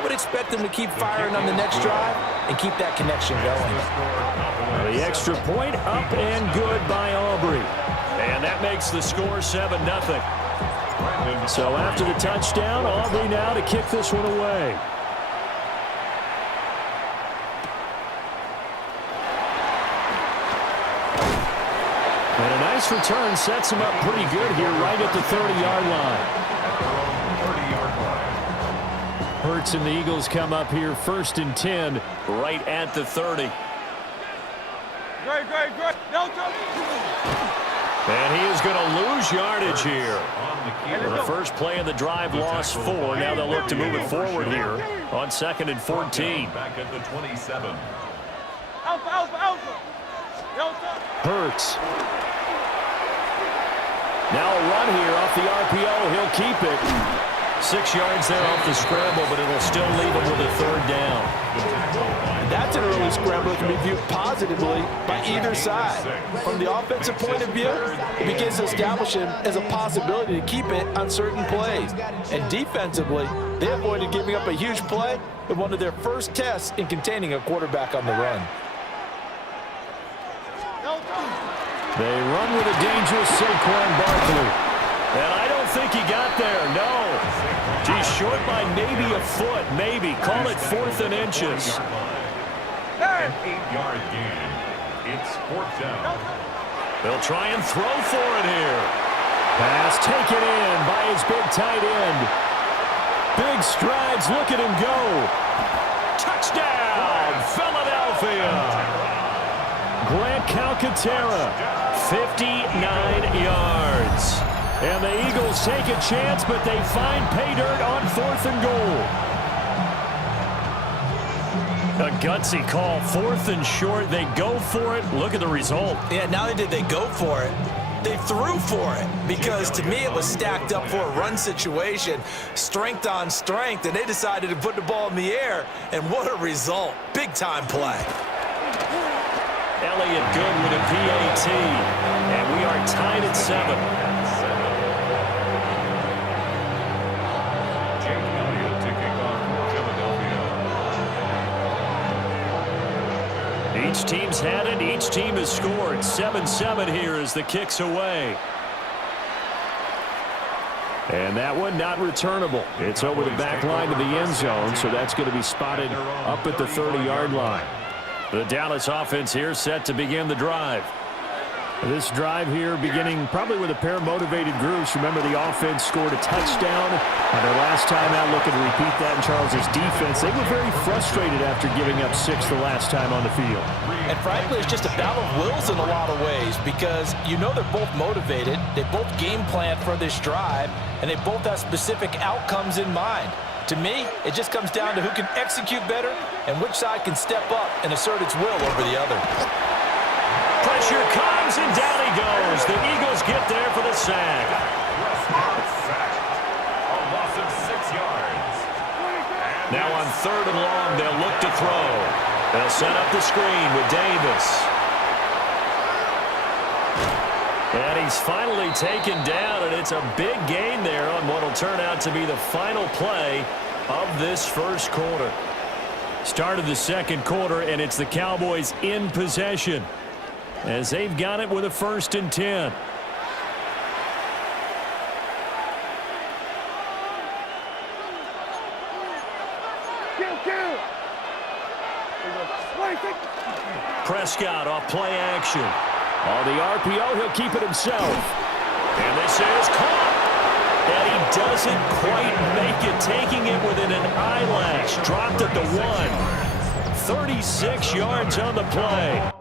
I would expect them to keep firing on the next drive and keep that connection going. The extra point up and good by Aubrey. And that makes the score 7-0. So after the touchdown, Aubrey now to kick this one away. And a nice return sets him up pretty good here right at the 30-yard line. Hurts and the Eagles come up here 1st and 10 right at the 30. Great. And he is going to lose yardage here. The first play of the drive lost 4. Now they'll look to move it forward here on 2nd and 14. Back at the 27. Hurts. Now a run here off the RPO. He'll keep it. 6 yards there off the scramble, but it'll still leave him with a 3rd down. That's an early scramble that can be viewed positively by either side. From the offensive point of view, it begins to establish him as a possibility to keep it on certain plays. And defensively, they avoided giving up a huge play in one of their first tests in containing a quarterback on the run. They run with a dangerous Saquon Barkley. And I don't think he got there, no. He's short by maybe a foot, maybe. Call it 4th and inches. An 8-yard gain. It's 4th down. They'll try and throw for it here. Pass taken in by his big tight end. Big strides, look at him go. Touchdown, Philadelphia. Grant Calcaterra, 59 yards. And the Eagles take a chance, but they find pay dirt on 4th and goal. A gutsy call, 4th and short. They go for it. Look at the result. Yeah, not only did they go for it, they threw for it. Because to me, it was stacked up for a run situation, strength on strength, and they decided to put the ball in the air. And what a result. Big-time play. Elliott good with a PAT. And we are tied at 7. Each team's had it. Each team has scored. 7-7 here as the kick's away. And that one not returnable. It's over the back line to the end zone, so that's going to be spotted up at the 30-yard line. The Dallas offense here set to begin the drive. This drive here beginning probably with a pair of motivated groups. Remember, the offense scored a touchdown on their last time out. Looking to repeat that in Charles's defense. They were very frustrated after giving up 6 the last time on the field. And frankly, it's just a battle of wills in a lot of ways because you know they're both motivated. They both game plan for this drive, and they both have specific outcomes in mind. To me, it just comes down to who can execute better and which side can step up and assert its will over the other. Pressure comes, and down he goes. The Eagles get there for the sack. A loss of 6 yards. Now on 3rd and long, they'll look to throw. They'll set up the screen with Davis. And he's finally taken down, and it's a big gain there on what will turn out to be the final play of this first quarter. Start of the second quarter, and it's the Cowboys in possession, as they've got it with a 1st and 10. Prescott off play action. On the RPO, he'll keep it himself. And this is caught. And he doesn't quite make it, taking it within an eyelash. Dropped at the 1. 36 yards on the play.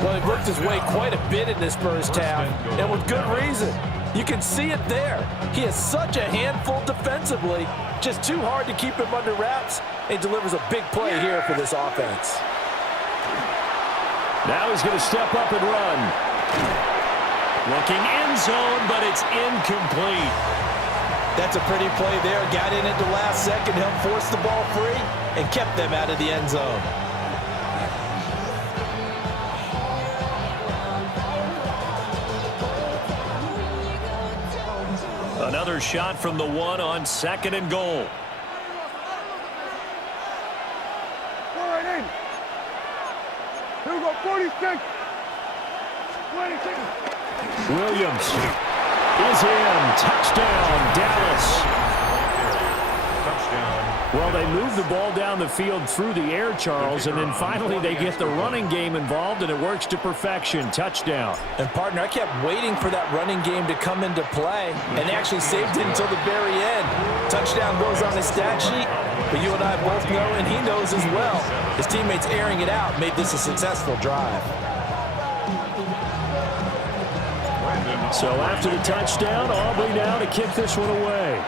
Well, he worked his way quite a bit in this first half, and with good reason. You can see it there. He is such a handful defensively, just too hard to keep him under wraps, and he delivers a big play here for this offense. Now he's going to step up and run. Looking end zone, but it's incomplete. That's a pretty play there. Got in at the last second, helped force the ball free, and kept them out of the end zone. Another shot from the one on 2nd and goal. Here we go, 46. 26. Williams is in. Touchdown, Dallas. Touchdown. Well, they move the ball down the field through the air, Charles, and then finally they get the running game involved, and it works to perfection. Touchdown. And, partner, I kept waiting for that running game to come into play, and they actually saved it until the very end. Touchdown goes on his stat sheet, but you and I both know, and he knows as well, his teammates airing it out made this a successful drive. So after the touchdown, Aubrey now to kick this one away.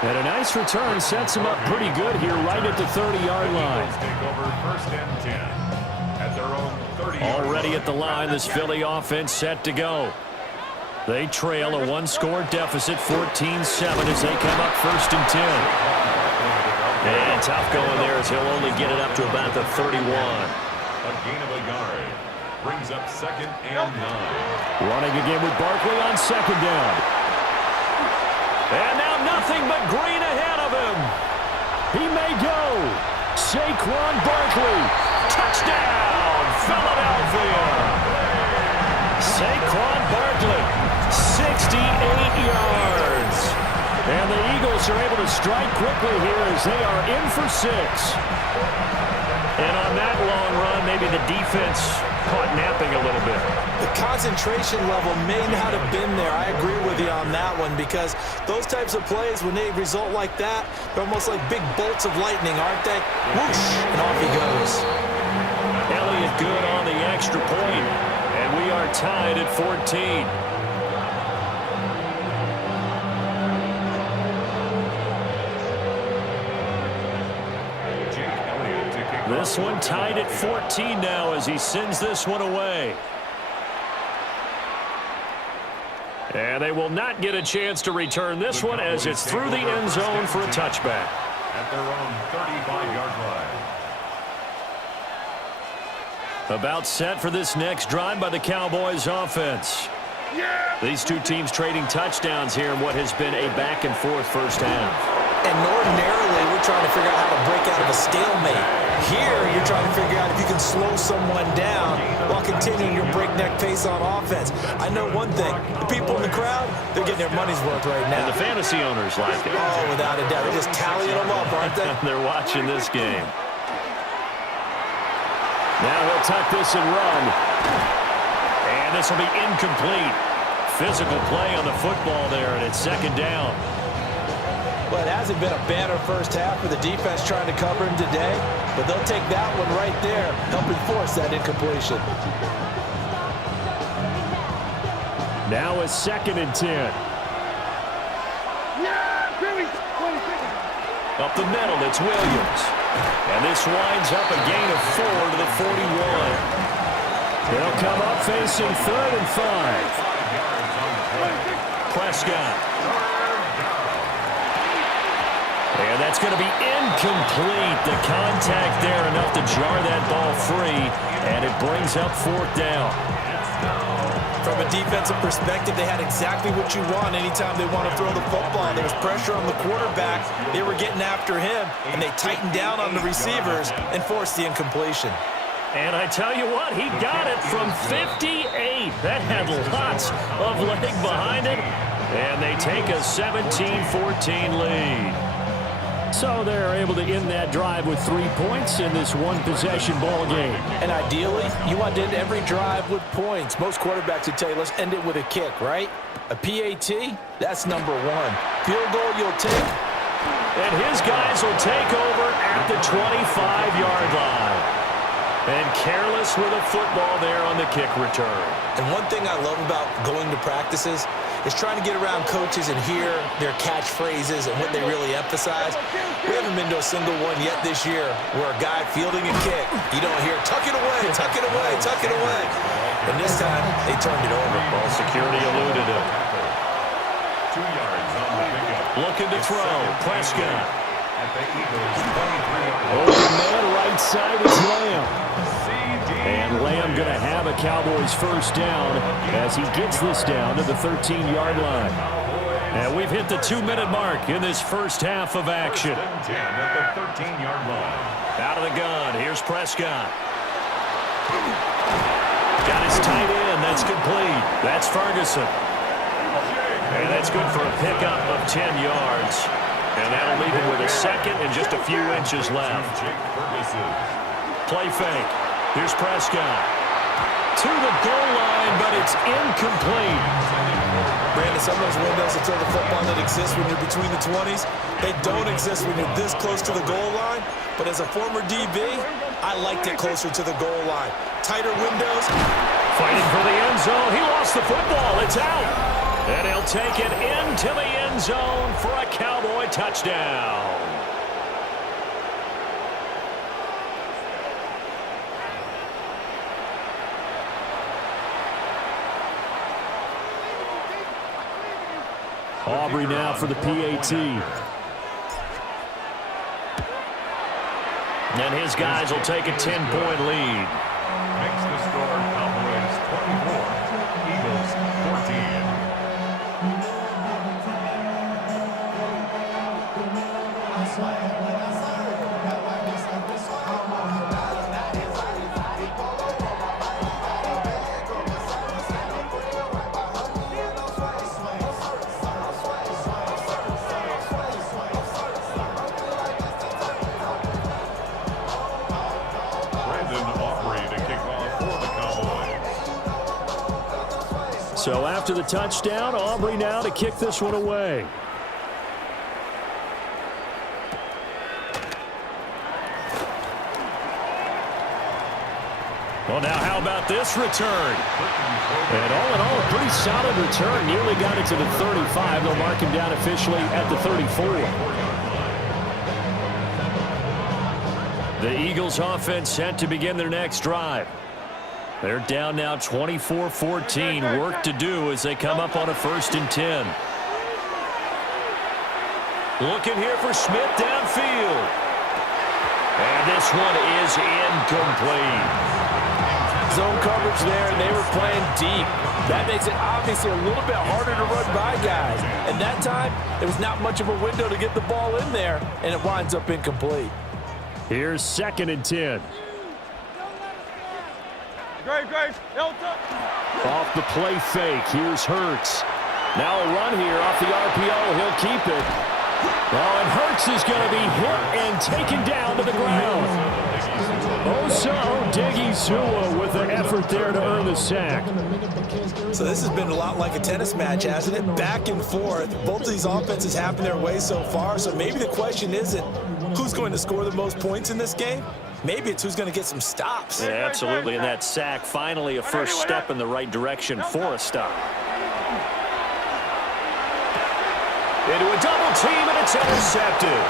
And a nice return sets him up pretty good here right at the 30-yard line. Take over 1st and 10 at their own 30. Already at the line, this Philly offense set to go. They trail a one-score deficit, 14-7 as they come up 1st and 10. And tough going there as he'll only get it up to about the 31. A gain of a yard. Brings up 2nd and 9. Running again with Barkley on 2nd down. And now nothing but green ahead of him. He may go. Saquon Barkley. Touchdown, Philadelphia. Saquon Barkley, 68 yards. And the Eagles are able to strike quickly here as they are in for 6. And on that long run, maybe the defense caught napping a little bit. The concentration level may not have been there. I agree with you on that one, because those types of plays, when they result like that, they're almost like big bolts of lightning, aren't they? Whoosh, and off he goes. Elliott good on the extra point, and we are tied at 14. This one tied at 14 now as he sends this one away. And they will not get a chance to return this one as it's through the end zone for a touchback. At their own 35-yard line. About set for this next drive by the Cowboys offense. These two teams trading touchdowns here in what has been a back-and-forth first half. And ordinarily, we're trying to figure out how to break out of a stalemate. Here, you're trying to figure out if you can slow someone down while continuing your breakneck pace on offense. I know one thing. The people in the crowd, they're getting their money's worth right now. And the fantasy owners like it. Oh, without a doubt. They're just tallying them up, aren't they? They're watching this game. Now he'll tuck this and run. And this will be incomplete. Physical play on the football there, and it's 2nd down. Well, it hasn't been a banner first half for the defense trying to cover him today, but they'll take that one right there, helping force that incompletion. Now a 2nd and 10. Up the middle, it's Williams. And this winds up a gain of 4 to the 41. They'll come up facing 3rd and 5. Prescott. And that's going to be incomplete. The contact there enough to jar that ball free, and it brings up 4th down. From a defensive perspective, they had exactly what you want anytime they want to throw the football. There was pressure on the quarterback. They were getting after him, and they tightened down on the receivers and forced the incompletion. And I tell you what, he got it from 58. That had lots of leg behind it, and they take a 17-14 lead. So they're able to end that drive with 3 points in this one-possession ball game. And ideally, you want to end every drive with points. Most quarterbacks would tell you, let's end it with a kick, right? A PAT, that's number 1. Field goal you'll take. And his guys will take over at the 25-yard line. And careless with a football there on the kick return. And one thing I love about going to practices is trying to get around coaches and hear their catchphrases and what they really emphasize. We haven't been to a single one yet this year where a guy fielding a kick, you don't hear, tuck it away, tuck it away, tuck it away. And this time, they turned it over. Ball security eluded him. 2 yards on the pickup. Looking to throw. Prescott. At the Eagles' 23-yard line. Open man, right side is Lamb. And Lamb going to have a Cowboys first down as he gets this down to the 13-yard line. And we've hit the 2-minute mark in this first half of action. 10 at the 13-yard line. Out of the gun, here's Prescott. Got his tight end, that's complete. That's Ferguson. And that's good for a pickup of 10 yards. And that'll leave him with a second and just a few inches left. Play fake. Here's Prescott. To the goal line, but it's incomplete. Brandon, some of those windows to throw the football that exist when you're between the 20s, they don't exist when you're this close to the goal line. But as a former DB, I liked it closer to the goal line. Tighter windows. Fighting for the end zone. He lost the football. It's out. And he'll take it into the end zone for a Cowboy touchdown. Aubrey now for the PAT. And his guys will take a 10-point lead. Makes the score Cowboys 24, Eagles 14. So after the touchdown, Aubrey now to kick this one away. Well, now how about this return? And all in all, a pretty solid return. Nearly got it to the 35. They'll mark him down officially at the 34. The Eagles offense set to begin their next drive. They're down now 24-14. Work to do as they come up on a 1st and 10. Looking here for Smith downfield. And this one is incomplete. Zone coverage there, and they were playing deep. That makes it obviously a little bit harder to run by guys. And that time, there was not much of a window to get the ball in there, and it winds up incomplete. Here's 2nd and 10. Off the play fake, here's Hurts. Now a run here off the RPO, he'll keep it. Oh, and Hurts is going to be hit and taken down to the ground. Osa Odighizuwa with the effort there to earn the sack. So this has been a lot like a tennis match, hasn't it? Back and forth. Both of these offenses happen their way so far, so maybe the question isn't who's going to score the most points in this game. Maybe it's who's going to get some stops. Yeah, absolutely. And that sack, finally a first step in the right direction for a stop. Into a double team, and it's intercepted.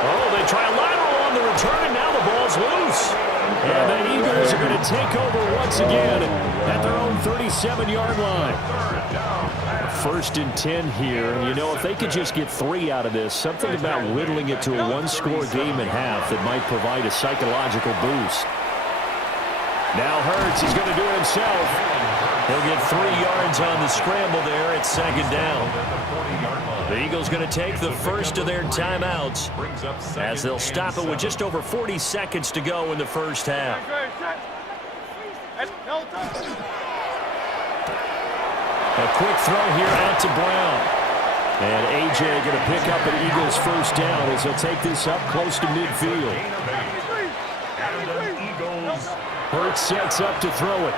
Oh, they try a lateral on the return, and now the ball's loose. And the Eagles are going to take over once again at their own 37-yard line. 1st and 10 here. And, you know, if they could just get 3 out of this, something about whittling it to a one-score game at half that might provide a psychological boost. Now Hurts is going to do it himself. He'll get 3 yards on the scramble there. It's 2nd down. The Eagles going to take the first of their timeouts as they'll stop it with just over 40 seconds to go in the first half. A quick throw here out to Brown. And A.J. going to pick up an Eagles first down as he'll take this up close to midfield. Hurts sets up to throw it.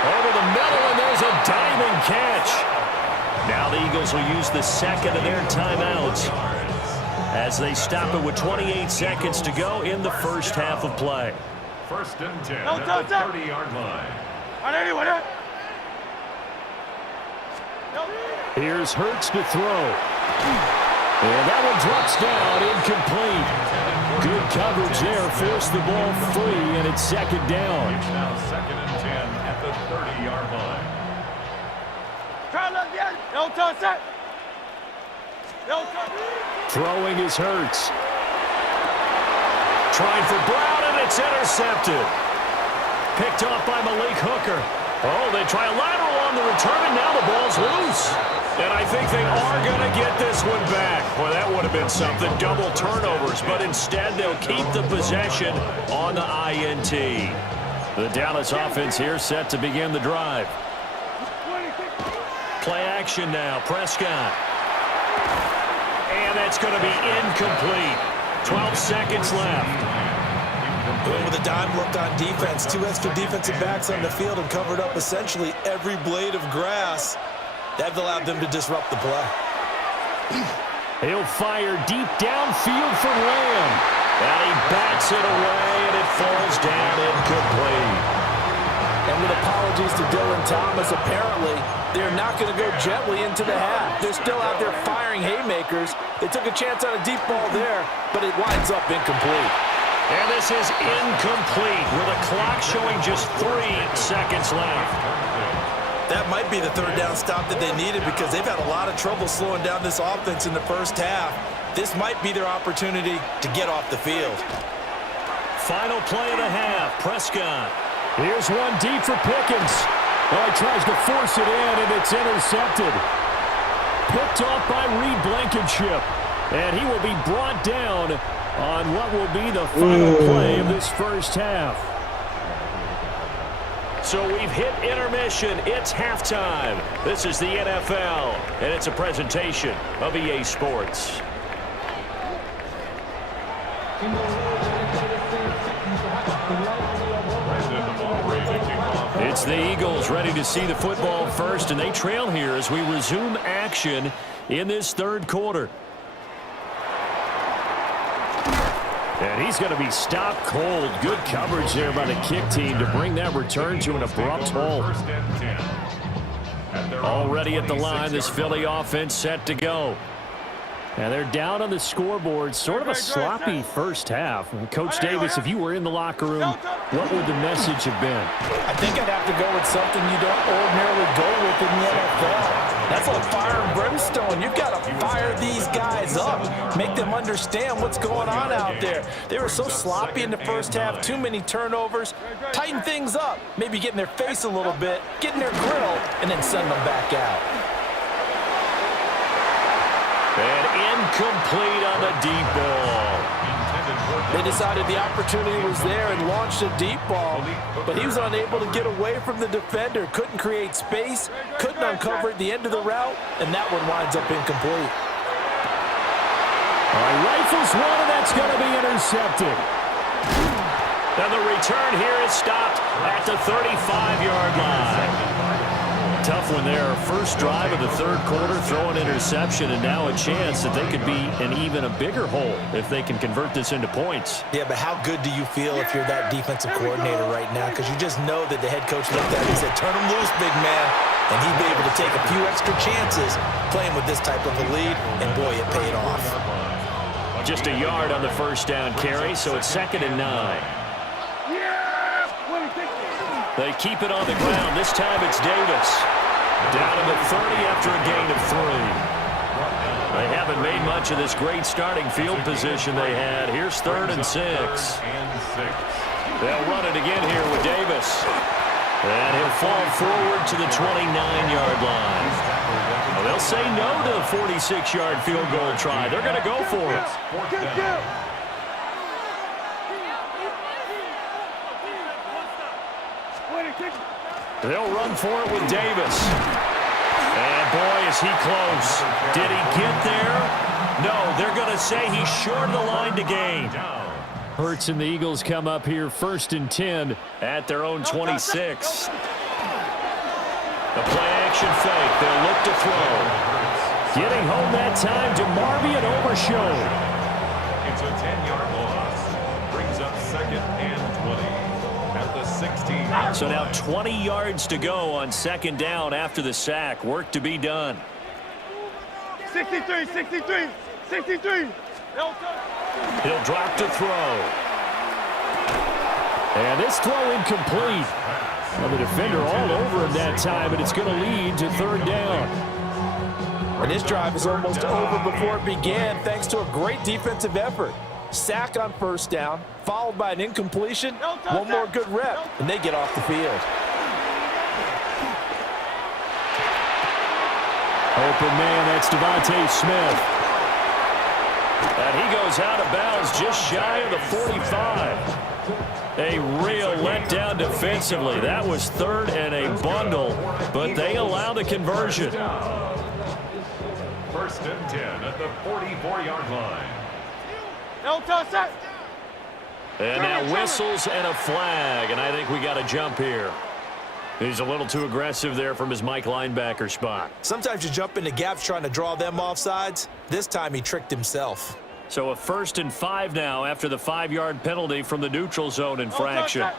Over the middle, and there's a diving catch. Now the Eagles will use the second of their timeouts as they stop it with 28 seconds to go in the first half of play. 1st and 10 at the 30-yard line. Here's Hurts to throw. And that one drops down, incomplete. Good coverage there, forced the ball free, and it's 2nd down. It's now 2nd and 10 at the 30-yard line. Throwing is Hurts. Trying for Brown, and it's intercepted. Picked off by Malik Hooker. Oh, they try a lateral on the return, and now the ball's loose. And I think they are going to get this one back. Boy, that would have been something. Double turnovers, but instead they'll keep the possession on the INT. The Dallas offense here set to begin the drive. Play action now. Prescott. And that's going to be incomplete. 12 seconds left. Going with a dime look on defense. 2 extra defensive backs on the field and covered up essentially every blade of grass. That allowed them to disrupt the play. He'll fire deep downfield for Lamb. And he bats it away, and it falls down incomplete. And with apologies to Dylan Thomas, apparently they're not going to go gently into the half. They're still out there firing haymakers. They took a chance on a deep ball there, but it winds up incomplete. And this is incomplete with a clock showing just 3 seconds left. That might be the third down stop that they needed because they've had a lot of trouble slowing down this offense in the first half. This might be their opportunity to get off the field. Final play of the half. Prescott. Here's one deep for Pickens. Oh, he tries to force it in, and it's intercepted. Picked off by Reed Blankenship. And he will be brought down on what will be the final play of this first half. So we've hit intermission. It's halftime. This is the NFL, and it's a presentation of EA Sports. It's the Eagles ready to see the football first, and they trail here as we resume action in this third quarter. And he's going to be stopped cold. Good coverage there by the kick team to bring that return to an abrupt halt. Already at the line, this Philly offense set to go. And they're down on the scoreboard. Sort of a sloppy first half. And Coach Davis, if you were in the locker room, what would the message have been? I think I'd have to go with something you don't ordinarily go with in the NFL. That's like fire and brimstone. You've got to fire these guys up. Make them understand what's going on out there. They were so sloppy in the first half. Too many turnovers. Tighten things up. Maybe get in their face a little bit. Get in their grill. And then send them back out. And incomplete on the deep ball. They decided the opportunity was there and launched a deep ball, but he was unable to get away from the defender, couldn't create space, couldn't uncover at the end of the route, and that one winds up incomplete. All right, rifles one, and that's going to be intercepted. And the return here is stopped at the 35-yard line. Tough one there. First drive of the third quarter, throw an interception, and now a chance that they could be in even a bigger hole if they can convert this into points. Yeah, but how good do you feel if you're that defensive coordinator right now? Because you just know that the head coach looked at it and said, turn him loose, big man. And he'd be able to take a few extra chances playing with this type of a lead, and boy, it paid off. Just a yard on the first down carry, so it's 2nd and 9. They keep it on the ground. This time it's Davis. Down to the 30 after a gain of 3. They haven't made much of this great starting field position they had. Here's 3rd and 6. They'll run it again here with Davis. And he'll fall forward to the 29-yard line. Well, they'll say no to the 46-yard field goal try. They're going to go for it. They'll run for it with Davis. And boy, is he close. Did he get there? No, they're going to say he's short of the line to gain. Hurts and the Eagles come up here 1st and 10 at their own 26. The play action fake. They'll look to throw. Getting home that time to Marvion Overshown. It's a 10-yard loss. Brings up 2nd and 20 at the 16. So now 20 yards to go on 2nd down after the sack. Work to be done. 63, 63, 63. He'll drop to throw. And this throw incomplete. Well, the defender all over him that time, and it's going to lead to 3rd down. And this drive is almost over before it began thanks to a great defensive effort. Sack on first down, followed by an incompletion, one more good rep, and they get off the field. Open man, that's Devontae Smith. And he goes out of bounds just shy of the 45. A real letdown defensively. That was third and a bundle, but they allow the conversion. First and 10 at the 44-yard line. And now whistles and a flag, and I think we got a jump here. He's a little too aggressive there from his Mike linebacker spot. Sometimes you jump into gaps trying to draw them off sides. This time he tricked himself. So a 1st and 5 now after the 5-yard penalty from the neutral zone infraction. Up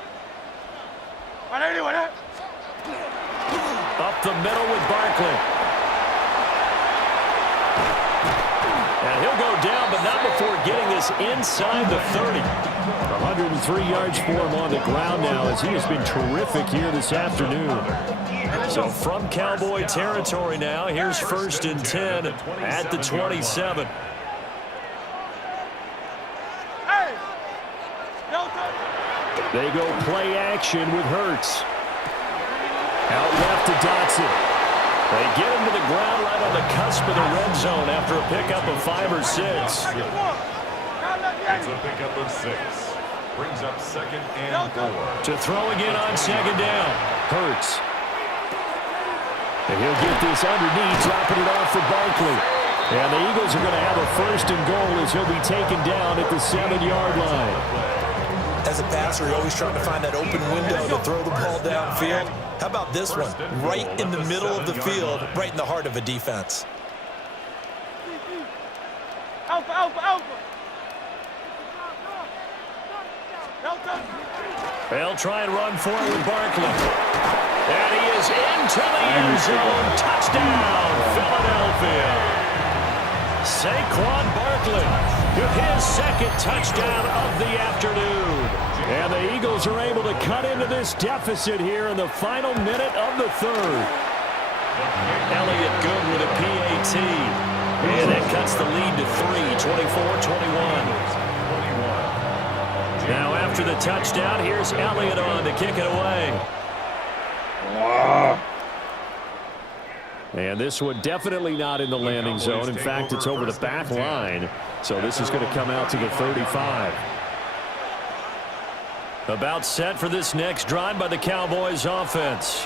the middle with Barkley. And he'll go down, but not before getting this inside the 30. 103 yards for him on the ground now as he has been terrific here this afternoon. So from Cowboy territory now, here's 1st and 10 at the 27. They go play action with Hurts. Out left to Dotson. They get him to the ground right on the cusp of the red zone after a pickup of 5 or 6. It's a pickup of 6. Brings up 2nd and 4. To throw again on 2nd down. Hurts. And he'll get this underneath, dropping it off for Barkley. And the Eagles are going to have a 1st and goal as he'll be taken down at the 7-yard line. As a passer, you're always trying to find that open window to throw the ball downfield. How about this one? Right in the middle of the field, right in the heart of a defense. They'll try and run for it with Barkley. And he is into the end zone. Touchdown, Philadelphia. Saquon Barkley with his 2nd touchdown of the afternoon. And the Eagles are able to cut into this deficit here in the final minute of the 3rd. Elliott good with a PAT. And that cuts the lead to 3, 24-21. Now after the touchdown, here's Elliott on to kick it away. And this one definitely not in the landing zone. In fact, it's over the back line. So this is going to come out to the 35. About set for this next drive by the Cowboys offense.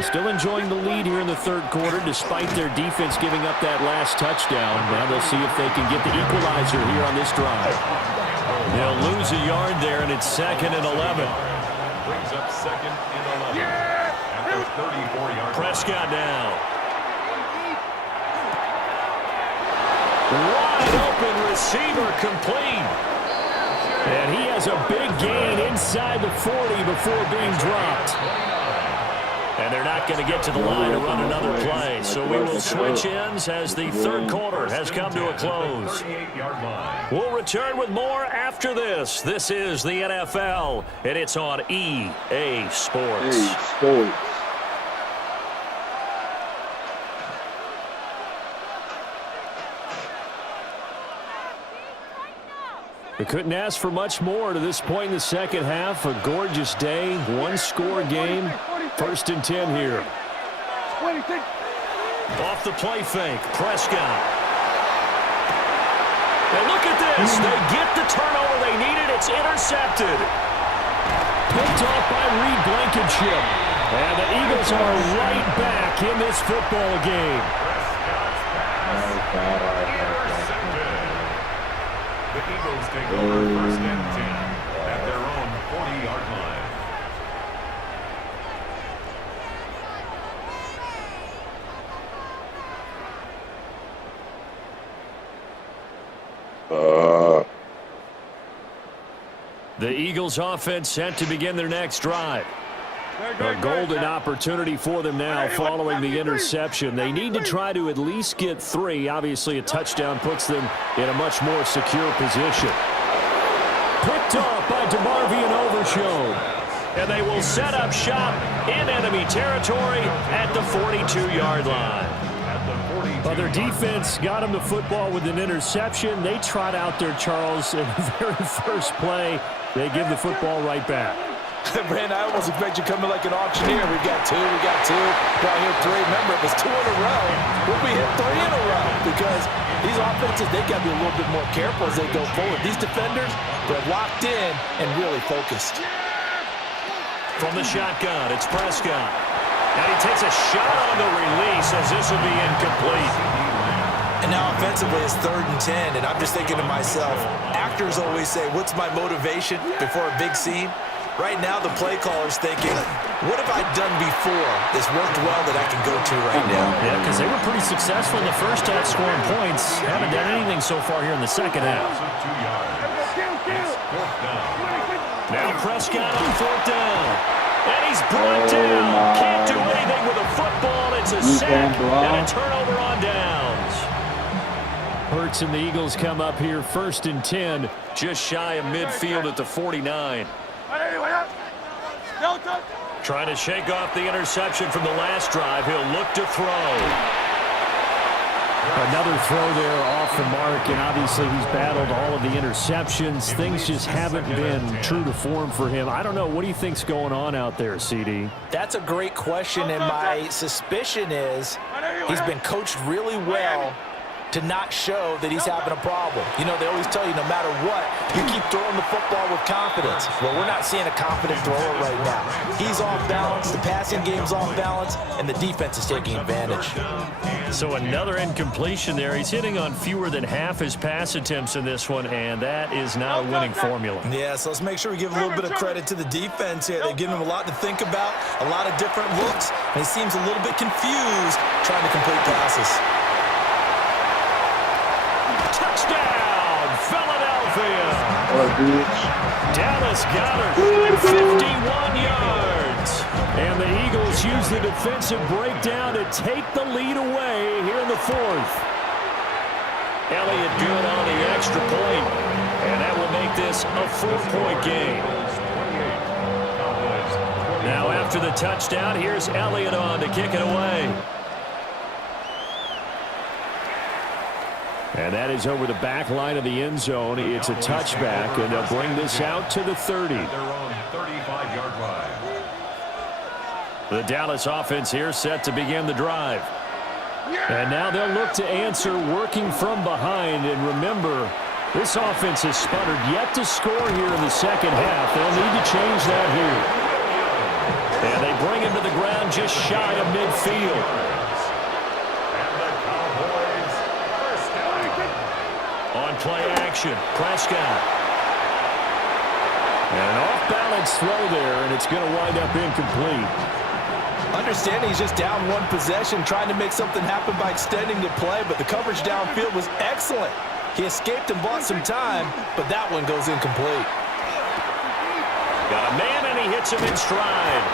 Still enjoying the lead here in the 3rd quarter despite their defense giving up that last touchdown. Now they'll see if they can get the equalizer here on this drive. They'll lose a yard there, and it's 2nd and 11. Brings up 2nd and 11. At the 34-yard line. Prescott now. Wide open receiver complete. And he has a big gain inside the 40 before being dropped. And they're not going to get to the line to run another play. So we will switch ends as the 3rd quarter has come to a close. We'll return with more after this. This is the NFL, and it's on EA Sports. We couldn't ask for much more to this point in the 2nd half. A gorgeous day, 1-score game. 1st and 10 here. Off the play fake, Prescott. And look at this. They get the turnover they needed. It's intercepted. Picked off by Reed Blankenship. And the Eagles are right back in this football game. The Eagles take over 1st and 10 at their own 40-yard line. The Eagles offense set to begin their next drive. A golden opportunity for them now following the interception. They need to try to at least get 3. Obviously, a touchdown puts them in a much more secure position. Picked off by DeMarvion Overshown. And they will set up shop in enemy territory at the 42-yard line. At the 42 Well, their defense got them the football with an interception. They trot out there, Charles, in the very first play. They give the football right back. Brandon, I almost expect you coming like an auctioneer. We've got two, down here three. Remember, if it's two in a row, we'll be hit three in a row because these offenses, they got to be a little bit more careful as they go forward. These defenders, they're locked in and really focused. From the shotgun, it's Prescott. And he takes a shot on the release as this will be incomplete. And now offensively it's 3rd and 10, and I'm just thinking to myself, actors always say, what's my motivation before a big scene? Right now the play caller's thinking, what have I done before that's worked well that I can go to right now? Yeah, because they were pretty successful in the first half scoring points. Haven't done anything so far here in the second half. Now Prescott on 4th down. And he's brought down. Can't do anything with a football. It's a sack and a turnover on downs. Hurts and the Eagles come up here 1st and 10, just shy of midfield at the 49. Trying to shake off the interception from the last drive. He'll look to throw. Another throw there off the mark, and obviously he's battled all of the interceptions. Things just haven't been true to form for him. I don't know. What do you think's going on out there, CD? That's a great question, and my suspicion is he's been coached really well to not show that he's having a problem. You know, they always tell you no matter what, you keep throwing the football with confidence. Well, we're not seeing a confident thrower right now. He's off balance, the passing game's off balance, and the defense is taking advantage. So another incompletion there. He's hitting on fewer than half his pass attempts in this one, and that is not a winning formula. Yeah, so let's make sure we give a little bit of credit to the defense here. They've given him a lot to think about, a lot of different looks, and he seems a little bit confused trying to complete passes. Touchdown, Philadelphia. Dallas Goedert, 51 yards. And the Eagles use the defensive breakdown to take the lead away here in the 4th. Elliott good on the extra point, and that will make this a 4-point game. Now after the touchdown, here's Elliott on to kick it away. And that is over the back line of the end zone. It's a touchback, and they'll bring this out to the 30. Their own 35-yard line. The Dallas offense here set to begin the drive. And now they'll look to answer working from behind. And remember, this offense has sputtered yet to score here in the second half. They'll need to change that here. And they bring him to the ground just shy of midfield. On play action, Prescott. And an off-balance throw there, and it's going to wind up incomplete. Understanding he's just down one possession, trying to make something happen by extending the play, but the coverage downfield was excellent. He escaped and bought some time, but that one goes incomplete. Got a man, and he hits him in stride.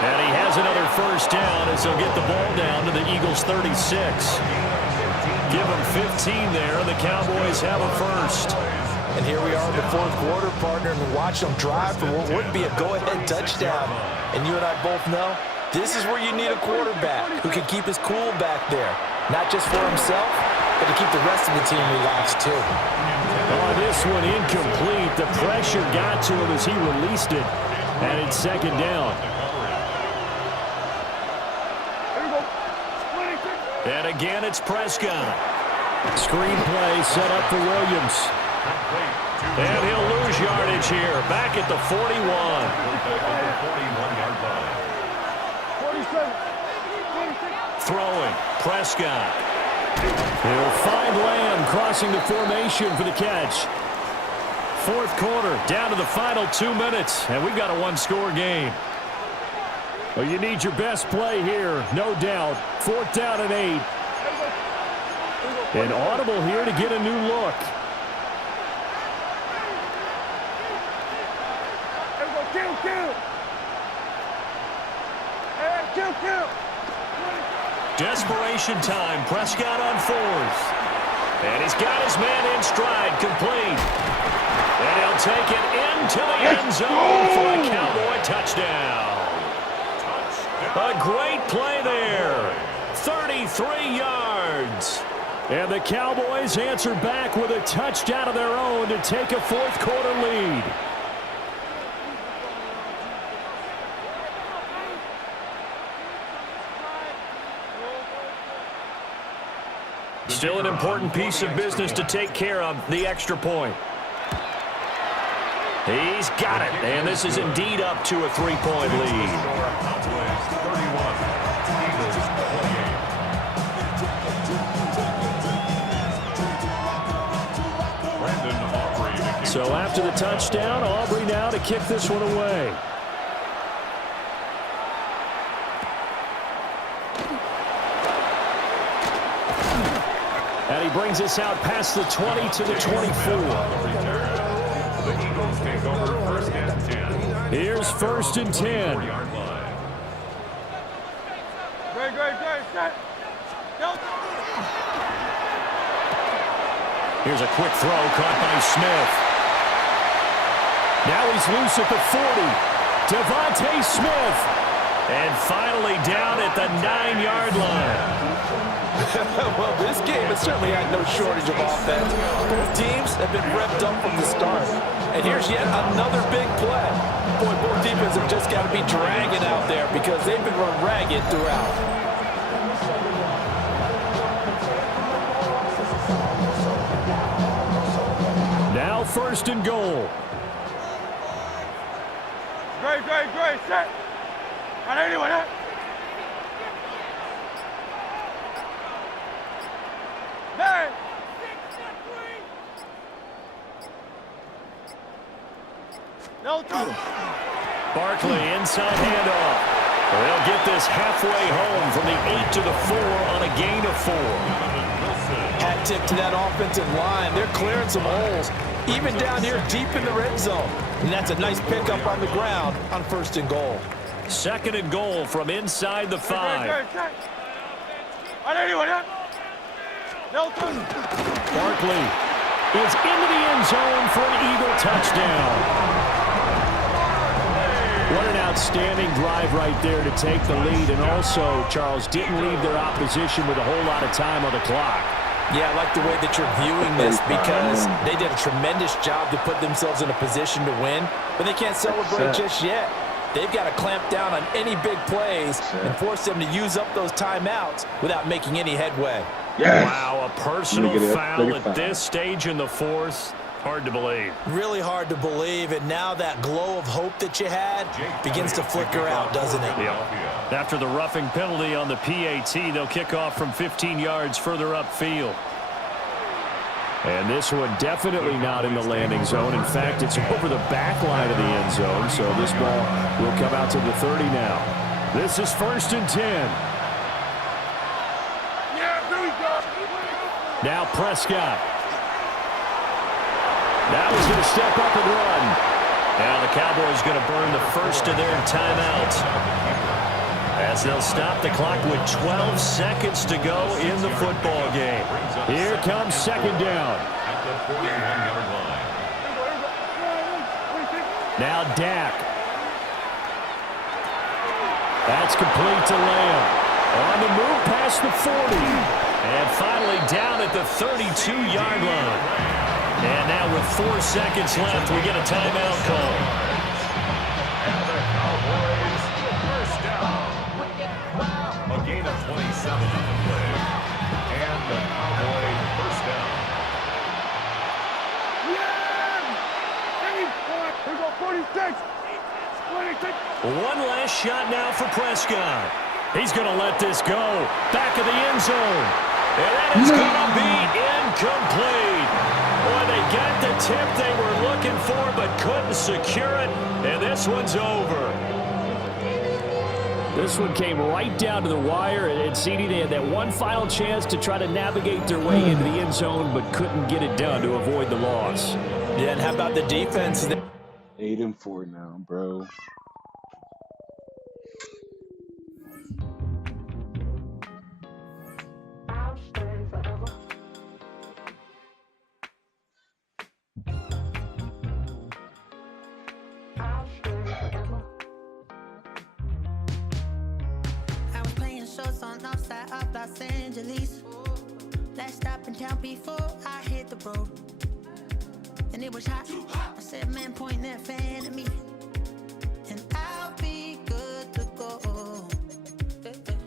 And he has another first down as he'll get the ball down to the Eagles' 36. Give them 15 there, and the Cowboys have a first. And here we are in the 4th quarter, partner, and watch them drive for what would be a go-ahead touchdown. And you and I both know this is where you need a quarterback who can keep his cool back there. Not just for himself, but to keep the rest of the team relaxed too. Oh, this one incomplete. The pressure got to him as he released it. And it's 2nd down. And again, it's Prescott. Screen play set up for Williams. And he'll lose yardage here. Back at the 41. Throwing. Prescott. He'll find Lamb crossing the formation for the catch. 4th quarter, down to the final 2 minutes. And we've got a one-score game. Well, you need your best play here, no doubt. 4th down and 8. And audible here to get a new look. Desperation time. Prescott on 4th. And he's got his man in stride, complete. And he'll take it into the end zone for a Cowboy touchdown. A great play there. 33 yards. And the Cowboys answer back with a touchdown of their own to take a fourth-quarter lead. Still an important piece of business to take care of, the extra point. He's got it, and this is indeed up to a three-point lead. So after the touchdown, Aubrey now to kick this one away. And he brings us out past the 20 to the 24. The Eagles take over first and 10. Here's first and 10. Great, set. Go. Here's a quick throw caught by Smith. Now he's loose at the 40. Devontae Smith. And finally down at the 9-yard line. Well, this game has certainly had no shortage of offense. Both teams have been revved up from the start. And here's yet another big play. Boy, both defenses have just got to be dragging out there because they've been run ragged throughout. Now first and goal. Great, set. On anyone, huh? Hey! No trouble. Barkley inside handoff. They'll get this halfway home from the 8 to the 4 on a gain of 4. Hat tip to that offensive line. They're clearing some holes, even down here deep in the red zone. And that's a nice pickup on the ground on first and goal. Second and goal from inside the 5. Great. On anyone, huh? No trouble. Barkley is into the end zone for an Eagle touchdown. What an outstanding drive right there to take the lead. And also, Charles, didn't leave their opposition with a whole lot of time on the clock. Yeah, I like the way that you're viewing this because they did a tremendous job to put themselves in a position to win, but they can't celebrate just yet. They've got to clamp down on any big plays and force them to use up those timeouts without making any headway. Yes. Wow, a personal foul at this stage in the fourth. Hard to believe. Really hard to believe, and now that glow of hope that you had begins to flicker out, doesn't it? Yep. After the roughing penalty on the PAT, they'll kick off from 15 yards further upfield. And this one definitely not in the landing zone. In fact, it's over the back line of the end zone, so this ball will come out to the 30 now. This is first and 10. Yeah, there we go. Now Prescott. Now he's going to step up and run. Now the Cowboys going to burn the first of their timeouts as they'll stop the clock with 12 seconds to go in the football game. Here comes second down. At the 41-yard line. Now Dak. That's complete to Lamb. On the move past the 40. And finally down at the 32-yard line. And now with 4 seconds left, we get a timeout call. And the Cowboys first down. A gain of 27 on the play. And the Cowboys first down. Here go 46. 26. One last shot now for Prescott. He's going to let this go. Back of the end zone. And that is going to be incomplete. Boy, they got the tip they were looking for but couldn't secure it. And this one's over. This one came right down to the wire. And CD, they had that one final chance to try to navigate their way into the end zone but couldn't get it done to avoid the loss. Yeah, and how about the defense? 8-4 now, bro. Los Angeles. Last stop in town before I hit the road. And it was hot. I said, man, point that fan at me. And I'll be good to go.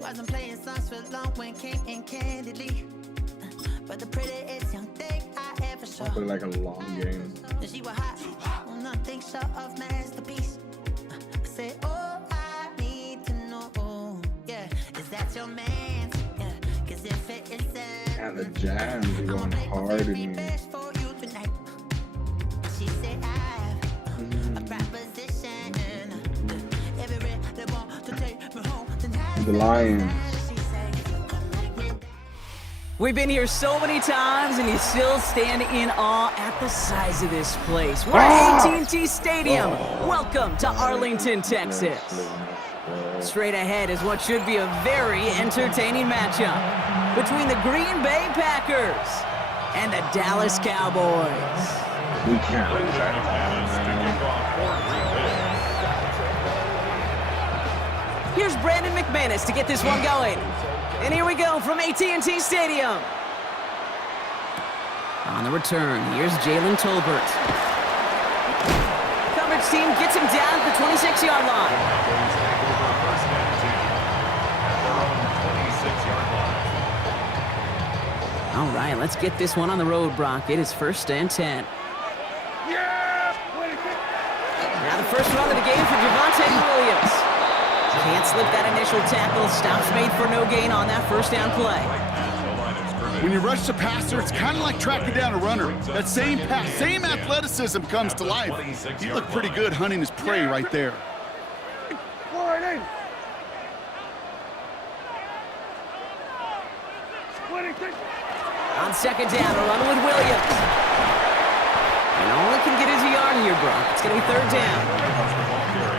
Wasn't playing songs for long when came in candidly. But the prettiest young thing I ever saw. Play like a long game. She was hot. Well, nothing short of masterpiece. I said, oh, I need to know. Yeah, is that your man? Yeah, cause if it isn't, And the jams are going hard in here. for you tonight. She said, I have a proposition. Every they want to take me home. The Lions. We've been here so many times, and you still stand in awe at the size of this place. We're at AT&T Stadium. Welcome to Arlington, Texas. Straight ahead is what should be a very entertaining matchup between the Green Bay Packers and the Dallas Cowboys. We can't lose To that. kick off for Green Bay. Here's Brandon McManus to get this one going. And here we go from AT&T Stadium. On the return, here's Jalen Tolbert. Coverage team gets him down at the 26-yard line. Cowboys take over first and 10 at their own 26-yard line. All right, let's get this one on the road, Brock. It is first and 10. Yeah! 26. Now the first run of the game for Javonte Williams. Can't slip that initial tackle. Stops made for no gain on that first down play. When you rush the passer, it's kind of like tracking down a runner. That same pass, same athleticism comes to life. He looked pretty good hunting his prey right there. 4-8. 26. On second down, a run with Williams. And all it can get is a yard here, Brock. It's going to be third down.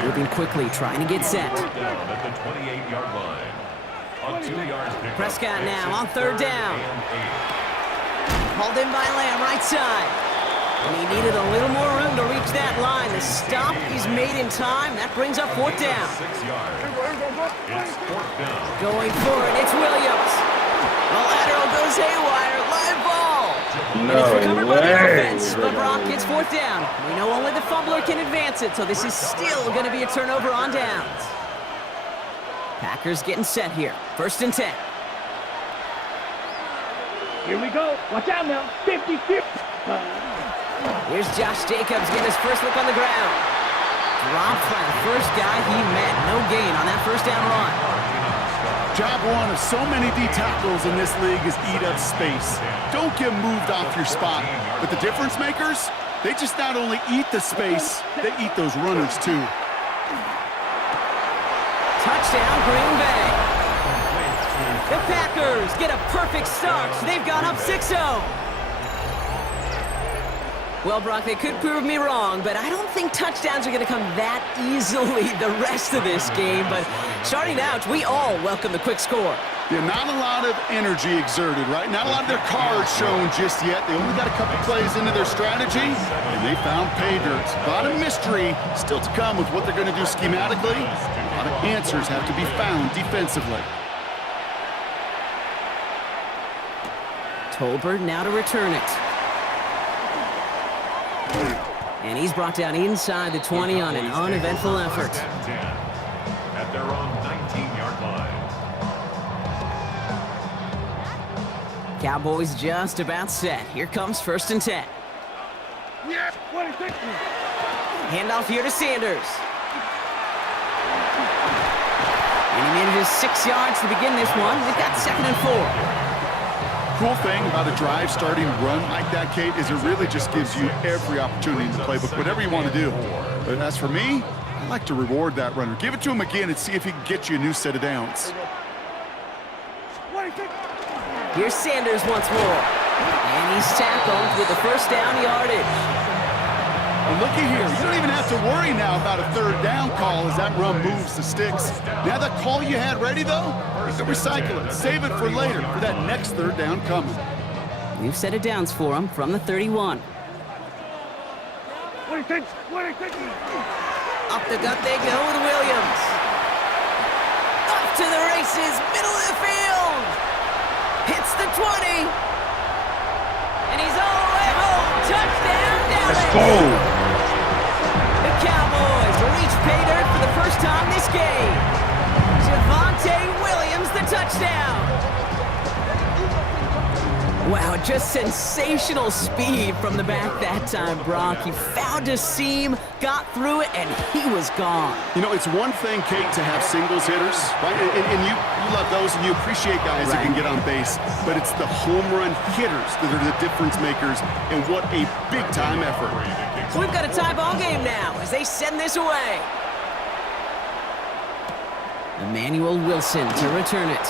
Moving quickly, trying to get set. Down at the 28-yard line. On 2 yards. Prescott now on third down. Hauled in by Lamb, right side. And he needed a little more room to reach that line. The stop is made in time. That brings up fourth down. 6 yards. It's fourth down. Going for it, it's Williams. The lateral goes haywire, live ball. And it's recovered by the offense, but Brock gets fourth down. We know only the fumbler can advance it, so this is still going to be a turnover on downs. Packers getting set here. First and 10. Here we go. Watch out now. 50-50. Here's Josh Jacobs getting his first look on the ground. Dropped by the first guy he met. No gain on that first down run. Job one of so many D tackles in this league is eat up space. Don't get moved off your spot. But the difference makers, they just not only eat the space, they eat those runners too. Touchdown, Green Bay. The Packers get a perfect start. They've gone up 6-0. Well, Brock, they could prove me wrong, but I don't think touchdowns are going to come that easily the rest of this game. But starting out, we all welcome the quick score. Yeah, not a lot of energy exerted, right? Not a lot of their cards shown just yet. They only got a couple plays into their strategy, and they found pay dirt. A lot of mystery still to come with what they're going to do schematically. A lot of answers have to be found defensively. Tolbert now to return it. And he's brought down inside the 20 on an uneventful effort. First and 10 at their own 19-yard line. Cowboys just about set. Here comes first and 10. Yeah! 26. Handoff here to Sanders. And he manages 6 yards to begin this one. They've got second and 4. Cool thing about a drive starting run like that, Kate, is it really just gives you every opportunity in the playbook, whatever you want to do. But as for me, I like to reward that runner. Give it to him again and see if he can get you a new set of downs. 26. Here's Sanders once more. And he's tackled with the first down yardage. And looky here, you don't even have to worry now about a third down call as that run moves the sticks. Now that call you had ready, though, you can recycle it. Save it for later, for that next third down coming. We've set it downs for him from the 31. 26. 26. Up the gut they go with Williams. Off to the races, middle of the field. Hits the 20. And he's all the way home. Touchdown, Dallas. Let's go. The Cowboys reach pay dirt for the first time this game. Javonte Williams, the touchdown. Wow, just sensational speed from the back that time, Brock. He found a seam, got through it, and he was gone. You know, it's one thing, Kate, to have singles hitters, right? And you love those, and you appreciate guys that can get on base. But it's the home run hitters that are the difference makers, and what a big-time effort. So we've got a tie ball game now as they send this away. Emmanuel Wilson to return it.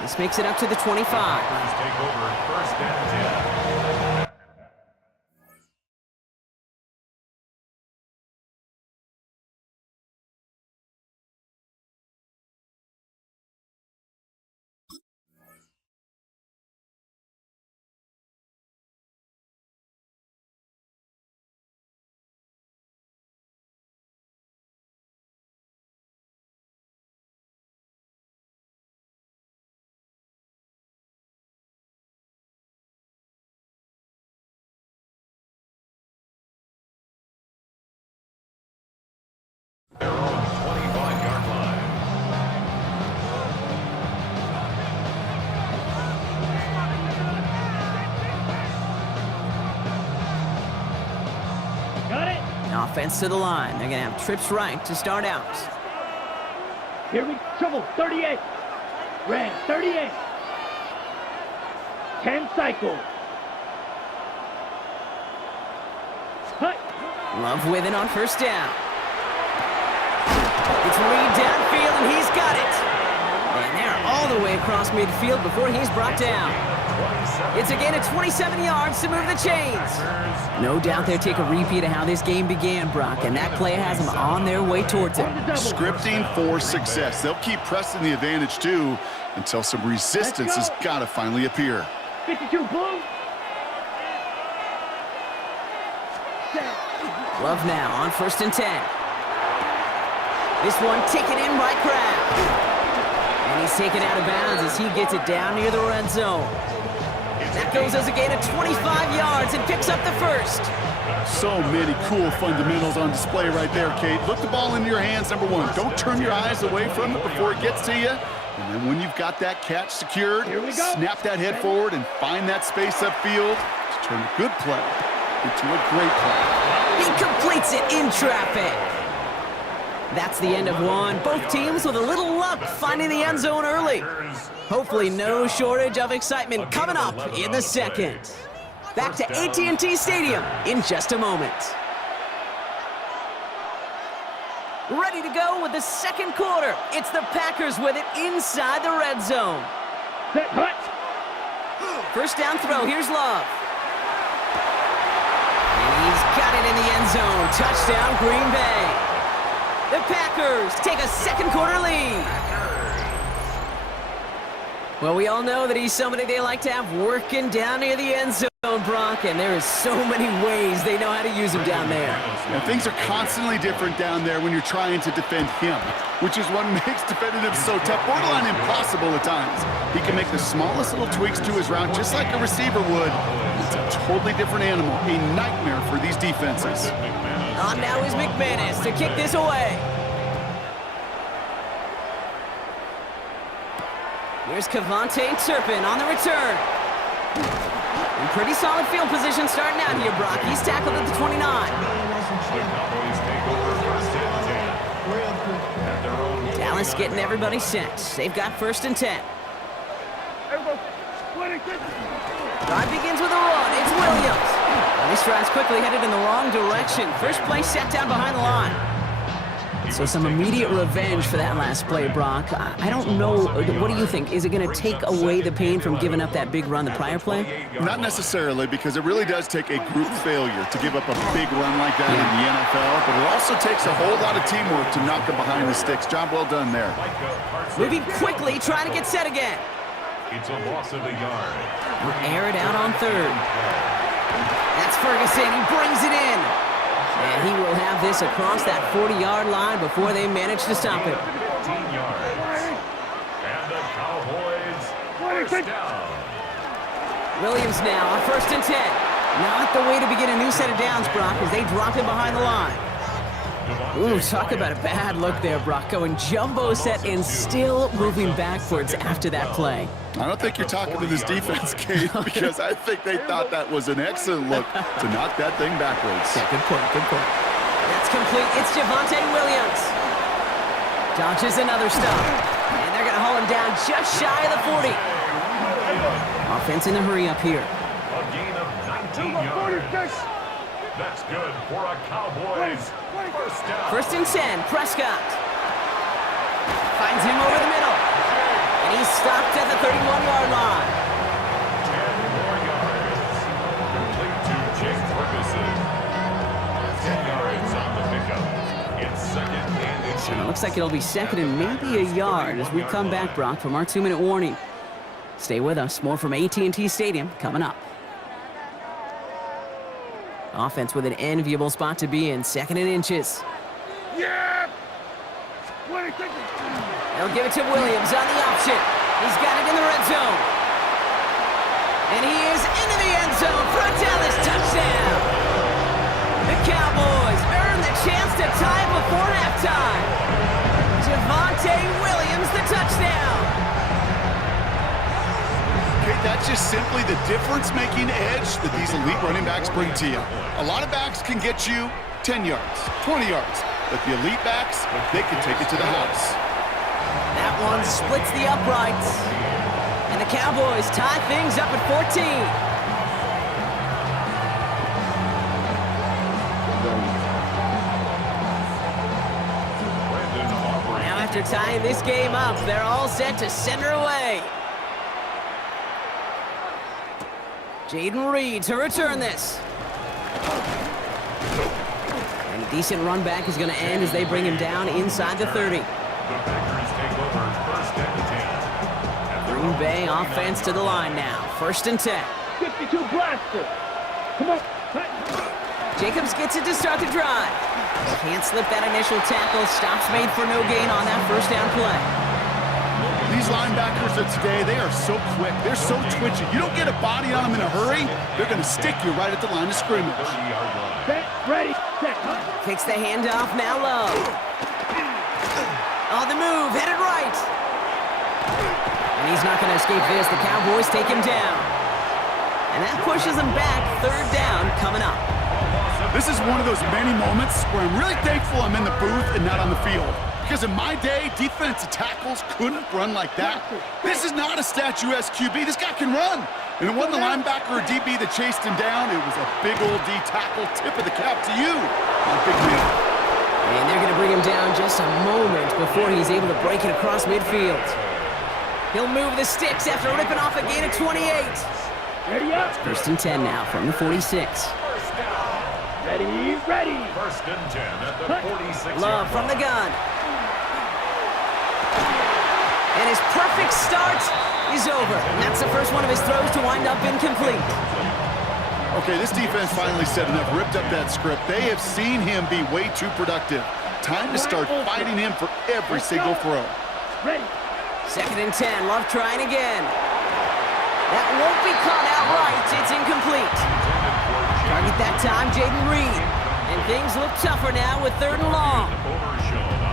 This makes it up to the 25. Packers take over first and 10. Their own 25-yard line. Got it. Offense to the line. They're going to have trips right to start out. Here we trouble. 38. Red. 38. 10 cycles. Hut. Love with it on first down. It's Reed downfield, and he's got it. And they're all the way across midfield before he's brought down. It's a gain of 27 yards to move the chains. No doubt they'll take a repeat of how this game began, Brock, and that play has them on their way towards it. Scripting for success. They'll keep pressing the advantage, too, until some resistance has got to finally appear. 52 blue. Love now on first and 10. This one taken in by Crab. And he's taken out of bounds as he gets it down near the red zone. That goes as a gain of 25 yards and picks up the first. So many cool fundamentals on display right there, Kate. Look the ball into your hands, number one. Don't turn your eyes away from it before it gets to you. And then when you've got that catch secured, snap that head forward and find that space upfield to turn a good play into a great play. He completes it in traffic. That's the end of one. Both teams with a little luck finding the end zone early. Hopefully no shortage of excitement coming up in the second. Back to AT&T Stadium in just a moment. Ready to go with the second quarter. It's the Packers with it inside the red zone. Set. Hut. First down throw. Here's Love. And he's got it in the end zone. Touchdown, Green Bay. The Packers take a second quarter lead. Well, we all know that he's somebody they like to have working down near the end zone, Brock, and there is so many ways they know how to use him down there. Now, things are constantly different down there when you're trying to defend him, which is what makes defending him so tough, borderline impossible at times. He can make the smallest little tweaks to his route just like a receiver would. It's a totally different animal, a nightmare for these defenses. On now is McManus to kick this away. Here's Kevontae Turpin on the return. In pretty solid field position starting out here, Brock. He's tackled at the 29. The Cowboys take over first and 10. At their own Dallas getting everybody set. They've got first and 10. Drive begins with a run. It's Williams. And this drive's quickly headed in the wrong direction. First play set down behind the line. So some immediate revenge for that last play, Brock. I don't know. What do you think? Is it going to take away the pain from giving up that big run the prior play? Not necessarily, because it really does take a group failure to give up a big run like that in the NFL, but it also takes a whole lot of teamwork to knock them behind the sticks. Job well done there. Moving quickly, trying to get set again. It's a loss of a yard. Air it out on third. That's Ferguson. He brings it in. And he will have this across that 40-yard line before they manage to stop it. 15 yards. And the Cowboys First down. Williams now on 1st and 10. Not the way to begin a new set of downs, Brock, as they drop him behind the line. Ooh, talk about a bad look there, Brock. Going jumbo set and still moving backwards after that play. I don't think you're talking to this defense, Kate, because I think they thought that was an excellent look to knock that thing backwards. Yeah, good point, good point. That's complete. It's Javonte Williams. Dodges another stop. And they're going to haul him down just shy of the 40. Offense in a hurry up here. A gain of 19 yards. That's good for a Cowboys first down. 1st and 10, Prescott. Finds him over the middle. And he's stopped at the 31-yard line. 10 more yards. Complete to Jake Ferguson. 10 yards on the pickup. It's 2nd and And it 8. looks like it'll be 2nd and maybe a yard as we come back, Brock, from our 2-minute warning. Stay with us. More from AT&T Stadium coming up. Offense with an enviable spot to be in. 2nd and inches. Yeah! They'll give it to Williams on the option. He's got it in the red zone. And he is into the end zone for a Dallas touchdown. The Cowboys earn the chance to tie it before halftime. Javonte Williams, the touchdown. Okay, that's just simply the difference-making edge that these elite running backs bring to you. A lot of backs can get you 10 yards, 20 yards, but the elite backs, they can take it to the house. That one splits the uprights. And the Cowboys tie things up at 14. Now after tying this game up, they're all set to send her away. Jaden Reed to return this. And a decent run back is going to end as they bring him down inside the 30. The Packers take over 1st and 10. Green Bay offense to the line now. 1st and 10. 52 blaster. Come on. Jacobs gets it to start the drive. Can't slip that initial tackle. Stops made for no gain on that 1st down play. These linebackers of today, they are so quick. They're so twitchy. You don't get a body on them in a hurry, they're going to stick you right at the line of scrimmage. 30-yard line. Set, ready, set. Kicks the handoff now low. On the move, headed right. And he's not going to escape this. The Cowboys take him down. And that pushes him back. 3rd down coming up. This is one of those many moments where I'm really thankful I'm in the booth and not on the field. Because in my day, defensive tackles couldn't run like that. This is not a statuesque QB. This guy can run. And it wasn't the linebacker or DB that chased him down. It was a big old D tackle. Tip of the cap to you, my big man. And they're going to bring him down just a moment before he's able to break it across midfield. He'll move the sticks after ripping off a gain of 28. Ready up. 1st and 10 now from the 46. First down. Ready, ready. 1st and 10 at the 46. Love from the gun. And his perfect start is over. And that's the first one of his throws to wind up incomplete. Okay, this defense finally said enough, ripped up that script. They have seen him be way too productive. Time to start fighting him for every single throw. Ready. 2nd and 10. Love trying again. That won't be caught outright. It's incomplete. Target that time, Jaden Reed. And things look tougher now with 3rd and long.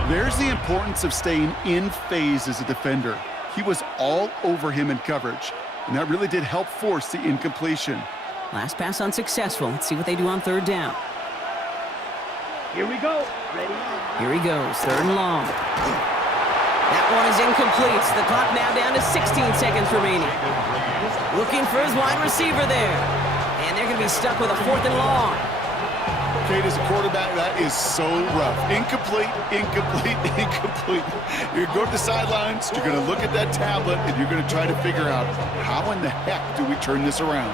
There's the importance of staying in phase as a defender. He was all over him in coverage, and that really did help force the incompletion. Last pass unsuccessful. Let's see what they do on 3rd down. Here we go. Ready. Here he goes, 3rd and long. That one is incomplete. The clock now down to 16 seconds remaining. Looking for his wide receiver there. And they're going to be stuck with a 4th and long. Kate, as a quarterback, that is so rough. Incomplete, incomplete, incomplete. You're going to go to the sidelines, you're going to look at that tablet, and you're going to try to figure out how in the heck do we turn this around.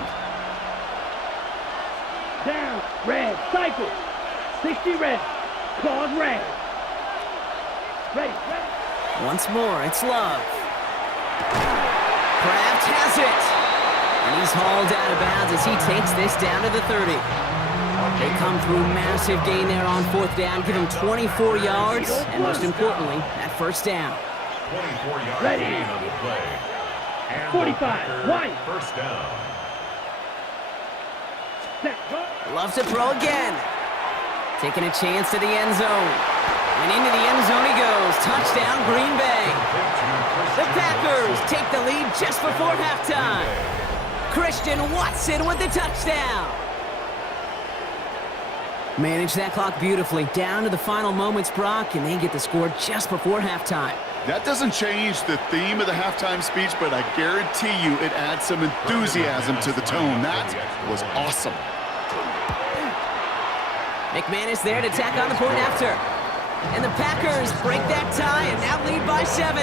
Down. Red. Cycle. 60 red. Claws red. Ready. Ready. Once more, it's Love. Kraft has it. And he's hauled out of bounds as he takes this down to the 30. They come through massive gain there on 4th down, give him 24 yards, and most importantly, that 1st down. 24-yard Ready. gain on the play. And 45, Packers, one. First down. Set, go. Loves to throw again. Taking a chance to the end zone. And into the end zone he goes. Touchdown, Green Bay. The Packers take the lead just before halftime. Christian Watson with the touchdown. Manage that clock beautifully. Down to the final moments, Brock, and they get the score just before halftime. That doesn't change the theme of the halftime speech, but I guarantee you it adds some enthusiasm to the tone. That was awesome. McManus there to tack on the point after. And the Packers break that tie and now lead by 7.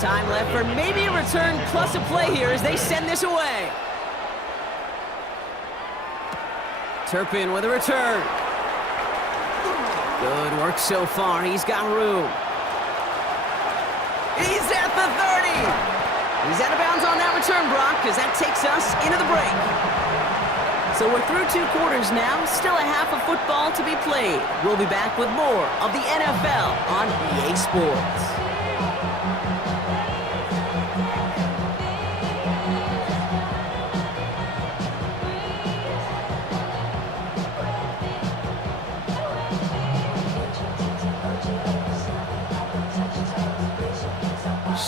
Time left for maybe a return plus a play here as they send this away. Turpin with a return. Good work so far. He's got room. He's at the 30. He's out of bounds on that return, Brock, because that takes us into the break. So we're through 2 quarters now. Still a half of football to be played. We'll be back with more of the NFL on EA Sports.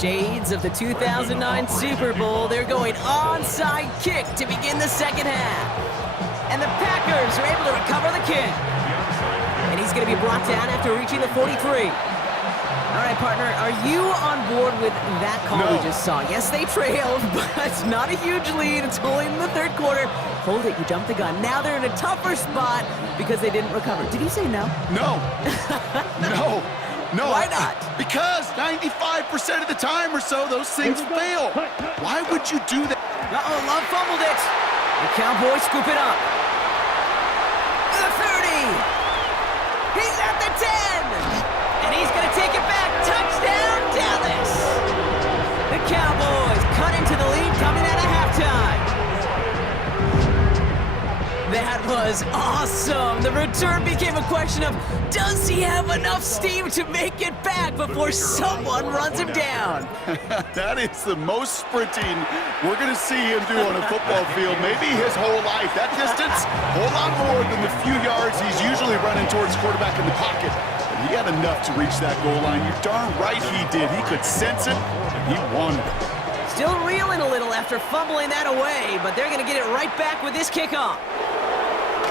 Shades of the 2009 Super Bowl. They're going onside kick to begin the second half. And the Packers are able to recover the kick. And he's going to be brought down after reaching the 43. All right, partner, are you on board with that call we just saw? Yes, they trailed, but it's not a huge lead. It's only in the 3rd quarter. Hold it, you jumped the gun. Now they're in a tougher spot because they didn't recover. Did you say no? No. No. No. Why not? Because 95% of the time or so, those things fail. Why would you do that? Uh-oh, Love fumbled it. The Cowboys scoop it up. The 30. He's at the 10. And he's going to take it back. Touchdown, Dallas. The Cowboys cut into the lead coming out of halftime. That was awesome. The return became a question of, does he have enough steam to make it back before someone runs him down? That is the most sprinting we're going to see him do on a football field, maybe his whole life. That distance, a whole lot more than the few yards he's usually running towards quarterback in the pocket. But he had enough to reach that goal line. You're darn right he did. He could sense it, and he won. Still reeling a little after fumbling that away, but they're going to get it right back with this kickoff.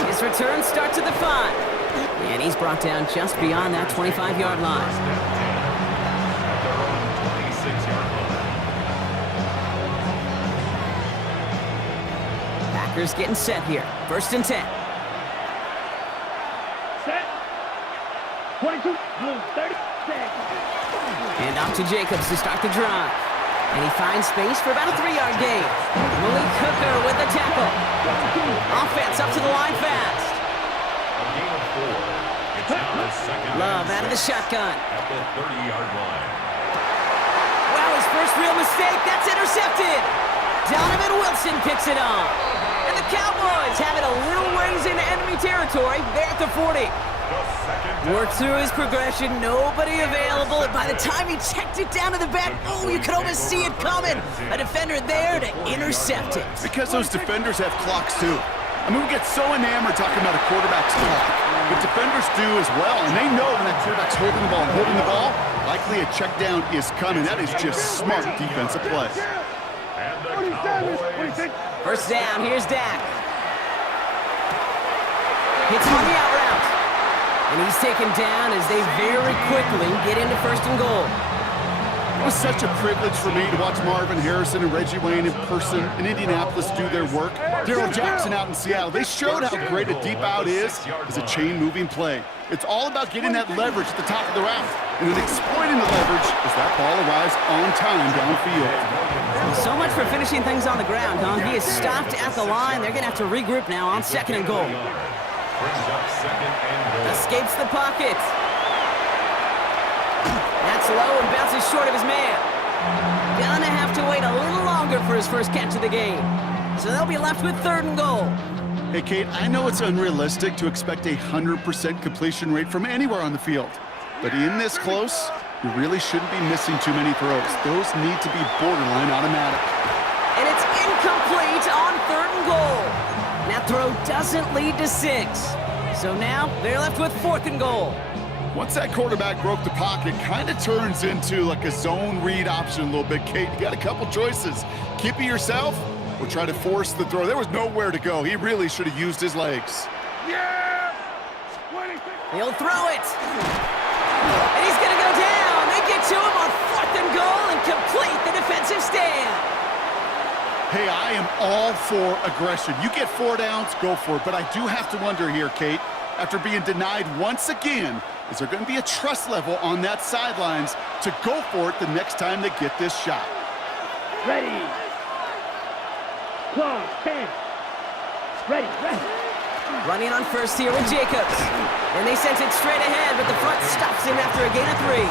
His return starts at the 5. And he's brought down just beyond that 25-yard line. Packers getting set here. 1st and 10. Set. 22, 30 seconds. And off to Jacobs to start the drive. And he finds space for about a 3-yard gain. Malik Hooker with the tackle. Offense up to the line fast. A gain of 4. It's now the second. Love out of the shotgun. At the 30-yard line. Wow, his first real mistake. That's intercepted. Donovan Wilson picks it off. And the Cowboys have it a little ways into enemy territory. They're at the 40. Worked through his progression, nobody available, and by the time he checked it down to the back, oh, you could almost see it coming. A defender there to intercept it. Because those defenders have clocks too. I mean, we get so enamored talking about a quarterback's clock, but defenders do as well, and they know when that quarterback's holding the ball, likely a check down is coming. That is just smart defensive play. And the Cowboys. 1st down, here's Dak. Hits him on the out route. And he's taken down as they very quickly get into 1st and goal. It was such a privilege for me to watch Marvin Harrison and Reggie Wayne in person in Indianapolis do their work. Darrell Jackson out in Seattle. They showed how great a deep out is as a chain-moving play. It's all about getting that leverage at the top of the route and then exploiting the leverage as that ball arrives on time downfield. So much for finishing things on the ground, huh? He is stopped at the line. They're going to have to regroup now on 2nd and goal. Brings up 2nd and goal. Escapes the pocket. That's low and bounces short of his man. Gonna have to wait a little longer for his first catch of the game. So they'll be left with 3rd and goal. Hey, Kate, I know it's unrealistic to expect a 100% completion rate from anywhere on the field. But in this close, You really shouldn't be missing too many throws. Those need to be borderline automatic. And it's incomplete on 3rd and goal. That throw doesn't lead to 6. So now they're left with 4th and goal. Once that quarterback broke the pocket, kind of turns into like a zone read option a little bit, Kate. You got a couple choices. Keep it yourself or try to force the throw. There was nowhere to go. He really should have used his legs. He'll throw it. And he's going to go down. They get to him on 4th and goal and complete the defensive stand. Hey, I am all for aggression. You get 4 downs, go for it. But I do have to wonder here, Kate, after being denied once again, is there going to be a trust level on that sidelines to go for it the next time they get this shot? Ready. Clock, 10. Ready. Running on first here with Jacobs. And they sent it straight ahead, but the front stops him after a gain of 3.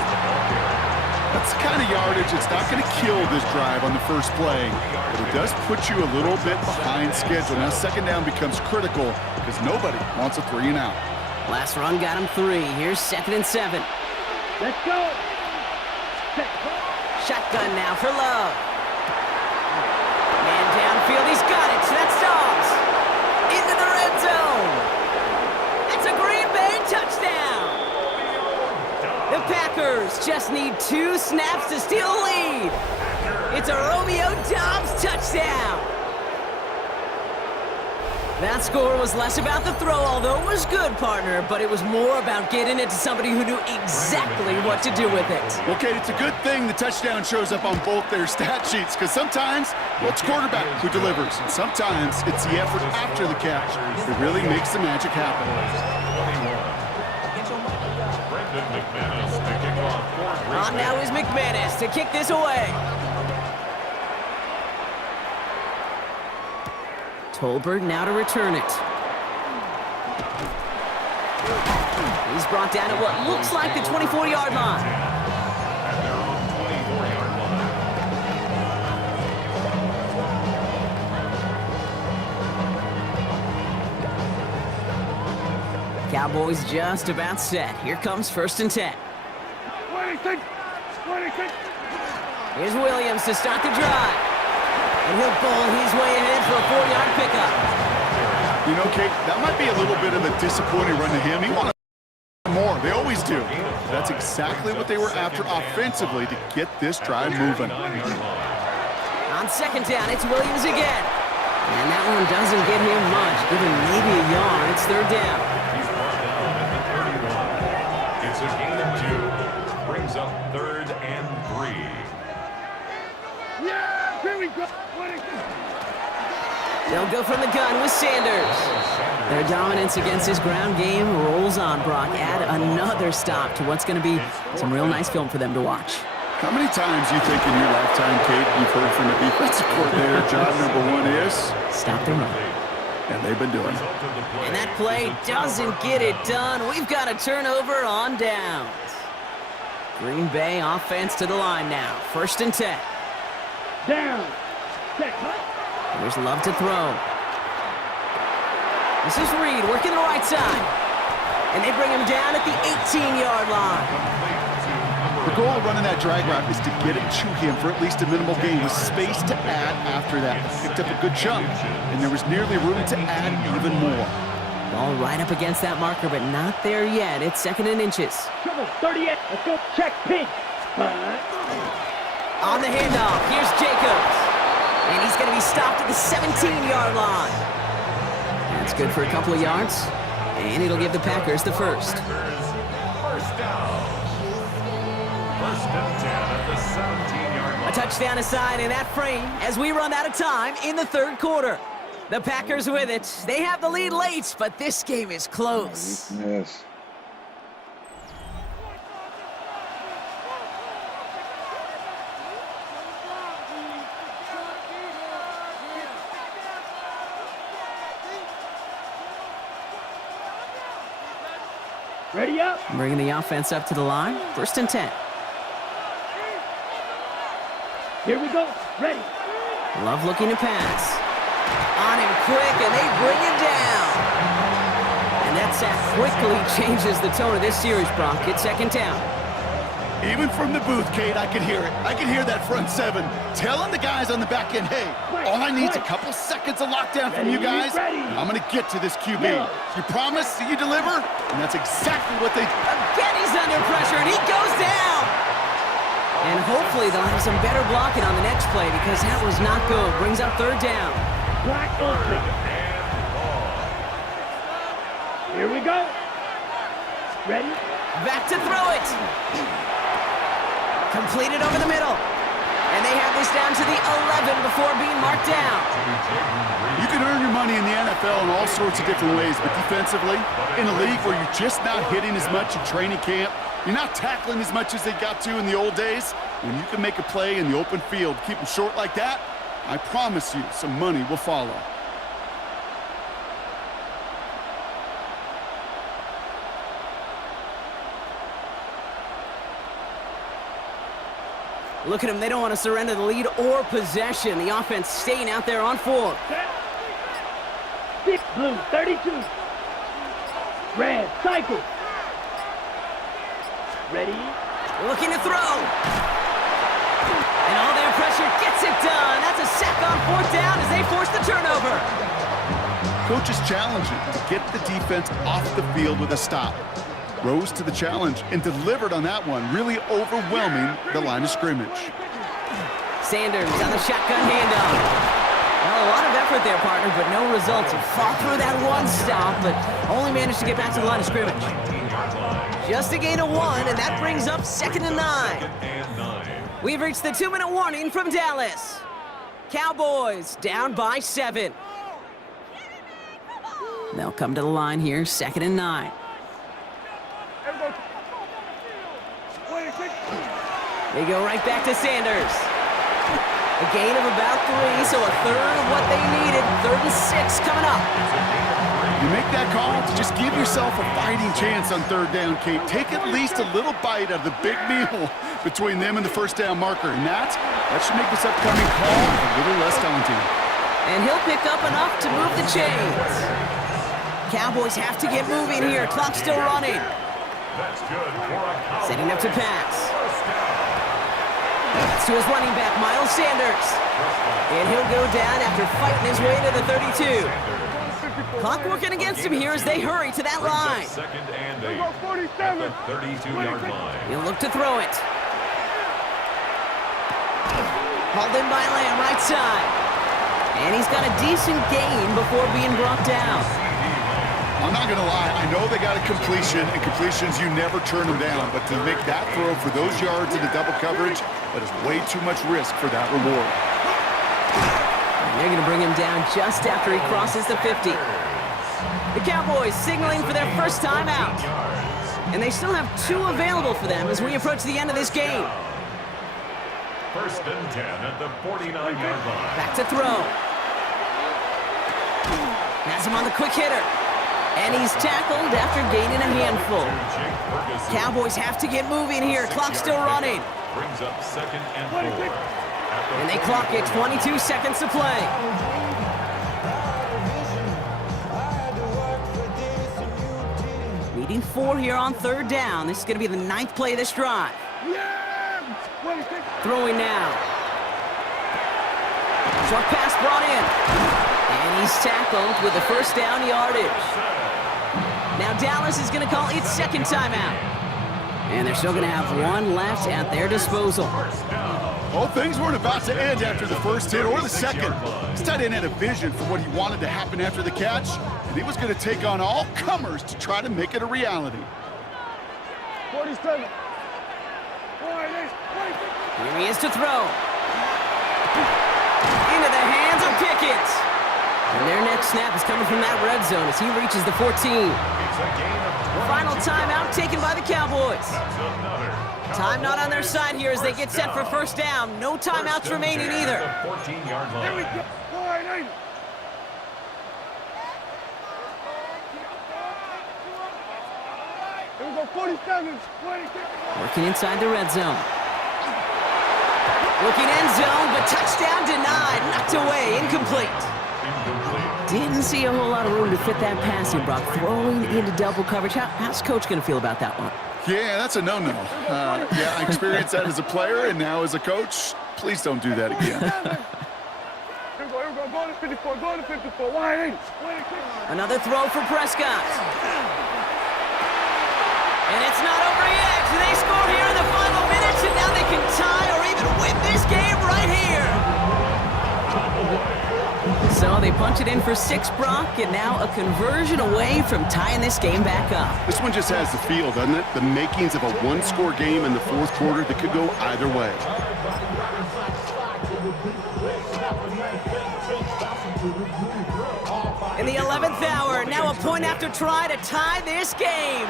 That's the kind of yardage. It's not going to kill this drive on the first play, but it does put you a little bit behind schedule. Now, 2nd down becomes critical because nobody wants a 3 and out. Last run got him 3. Here's 2nd and 7. Let's go. Shotgun now for Love. Man downfield, he's got it. So that's Dobbs. Into the red zone. That's a Green Bay touchdown. The Packers just need 2 snaps to steal a lead. It's a Romeo Dobbs touchdown. That score was less about the throw, although it was good, partner, but it was more about getting it to somebody who knew exactly what to do with it. Okay, it's a good thing the touchdown shows up on both their stat sheets, because sometimes, well, it's quarterback who delivers, and sometimes it's the effort after the catch that really makes the magic happen. Brendan McManus to kick off for Green On now is McManus to kick this away. Tolbert now to return it. He's brought down at what looks like the 24-yard line. at their own 24-yard line. Cowboys just about set. Here comes 1st and 10. 26. Here's Williams to start the drive. And he'll bowl his way ahead for a 4-yard pickup. You know, Kate, that might be a little bit of a disappointing run to him. He wanted more. They always do. That's exactly what they were after offensively to get this drive moving. On 2nd down, it's Williams again. And that one doesn't get him much. Give him maybe a yard. It's 3rd down. He's brought down at the 31. It's a gain of 2. Brings up 3rd and 3. Yeah, here we go. They'll go from the gun with Sanders. Their dominance against his ground game rolls on, Brock. Add another stop to what's going to be some real nice film for them to watch. How many times do you think in your lifetime, Kate, you've heard from the defensive coordinator, job number 1 is? Stop the run. And they've been doing it. And that play doesn't get it done. We've got a turnover on downs. Green Bay offense to the line now. 1st and 10. Down. Set. Here's Love to throw. This is Reed working the right side. And they bring him down at the 18-yard line. The goal of running that drag route is to get it to him for at least a minimal gain with space to add after that. Picked up a good chunk, and there was nearly room to add even more. Ball right up against that marker, but not there yet. It's 2nd and inches. Trouble. 38. Let's go. Check. Pink. On the handoff, here's Jacobs. And he's going to be stopped at the 17-yard line. That's good for a couple of yards. And it'll give the Packers the first. First down. 1st and 10 at the 17-yard line. A touchdown aside in that frame as we run out of time in the 3rd quarter. The Packers with it. They have the lead late, but this game is close. Yes. Ready up. Bringing the offense up to the line. 1st and 10. Here we go. Ready. Love looking to pass. On him quick, and they bring him down. And that sack quickly changes the tone of this series, Brock. It's 2nd down. Even from the booth, Kate, I can hear it. I can hear that front seven telling the guys on the back end, hey, all I need is a couple seconds of lockdown from you guys. I'm going to get to this QB. You promise that you deliver? And that's exactly what they... Again, he's under pressure, and he goes down. And hopefully they'll have some better blocking on the next play because that was not good. Brings up third down. Black open. Here we go. Ready? Back to throw it. Completed over the middle. And they have this down to the 11 before being marked down. You can earn your money in the NFL in all sorts of different ways, but defensively, in a league where you're just not hitting as much in training camp, you're not tackling as much as they got to in the old days, when you can make a play in the open field, keep them short like that, I promise you some money will follow. Look at them. They don't want to surrender the lead or possession. The offense staying out there on 4. Six blue, 32. Red, cycle. Ready? Looking to throw. And all their pressure gets it done. That's a sack on 4th down as they force the turnover. Coach is challenging to get the defense off the field with a stop. Rose to the challenge and delivered on that one, really overwhelming the line of scrimmage. Sanders on the shotgun handoff. Well, a lot of effort there, partner, but no results. He fought through that one stop, but only managed to get back to the line of scrimmage. Just a gain of 1, and that brings up 2nd and 9. We've reached the 2-minute warning from Dallas. Cowboys down by 7. They'll come to the line here, 2nd and 9. They go right back to Sanders. A gain of about 3, so a third of what they needed. 3rd and 6 coming up. You make that call to just give yourself a fighting chance on 3rd down, Kate. Take at least a little bite out of the big meal between them and the 1st down marker. And that should make this upcoming call a little less daunting. And he'll pick up enough to move the chains. Cowboys have to get moving here. Clock still running. Setting up to pass. That's to his running back, Miles Sanders. And he'll go down after fighting his way to the 32. Clock working against him here as they hurry to that line. 2nd and 8 at the 32-yard line. He'll look to throw it. Hauled in by Lamb, right side. And he's got a decent gain before being brought down. I'm not going to lie, I know they got a completion, and completions, you never turn them down. But to make that throw for those yards in the double coverage, that is way too much risk for that reward. And they're going to bring him down just after he crosses the 50. The Cowboys signaling for their first time out. And they still have 2 available for them as we approach the end of this game. 1st and 10 at the 49-yard line. Back to throw. Has him on the quick hitter. And he's tackled after gaining a handful. Cowboys have to get moving here. Clock still running. Brings up 2nd and 4. And they clock it, 22 seconds to play. Needing 4 here on 3rd down. This is going to be the 9th play of this drive. Throwing now. Short pass brought in. And he's tackled with the 1st down yardage. Now Dallas is going to call its 2nd timeout. And they're still going to have 1 left at their disposal. Well, things weren't about to end after the 1st hit or the 2nd. This tight end had a vision for what he wanted to happen after the catch, and he was going to take on all comers to try to make it a reality. 47. Here he is to throw. Into the hands of Pickett. And their next snap is coming from that red zone as he reaches the 14. Final timeout taken by the Cowboys. Time not on their side here as they get set for 1st down. No timeouts remaining either. 14-yard line. Here we go. 49. Here we go, 47. 26. Working inside the red zone. Looking end zone, but touchdown denied. Knocked away, incomplete. Didn't see a whole lot of room to fit that passing, Brock. Throwing into double coverage. How's Coach going to feel about that one? Yeah, that's a no-no. Yeah, I experienced that as a player and now as a coach. Please don't do that again. Here we go. Go to 54. Go to 54. Wide 8. Another throw for Prescott. And it's not over yet. They score here in the final minutes, and now they can tie or even win this game right here. So they punch it in for 6, Brock, and now a conversion away from tying this game back up. This one just has the feel, doesn't it? The makings of a one-score game in the fourth quarter that could go either way. In the 11th hour, now a point after try to tie this game.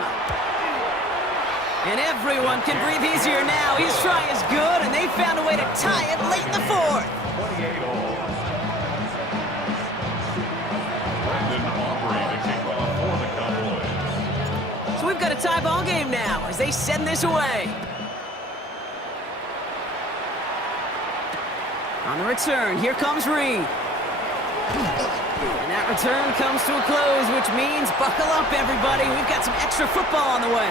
And everyone can breathe easier now. His try is good, and they found a way to tie it late in the fourth. 28-all. Brendan Aubrey to kick off for the Cowboys. So we've got a tie ball game now as they send this away. On the return, here comes Reed. And that return comes to a close, which means buckle up, everybody. We've got some extra football on the way.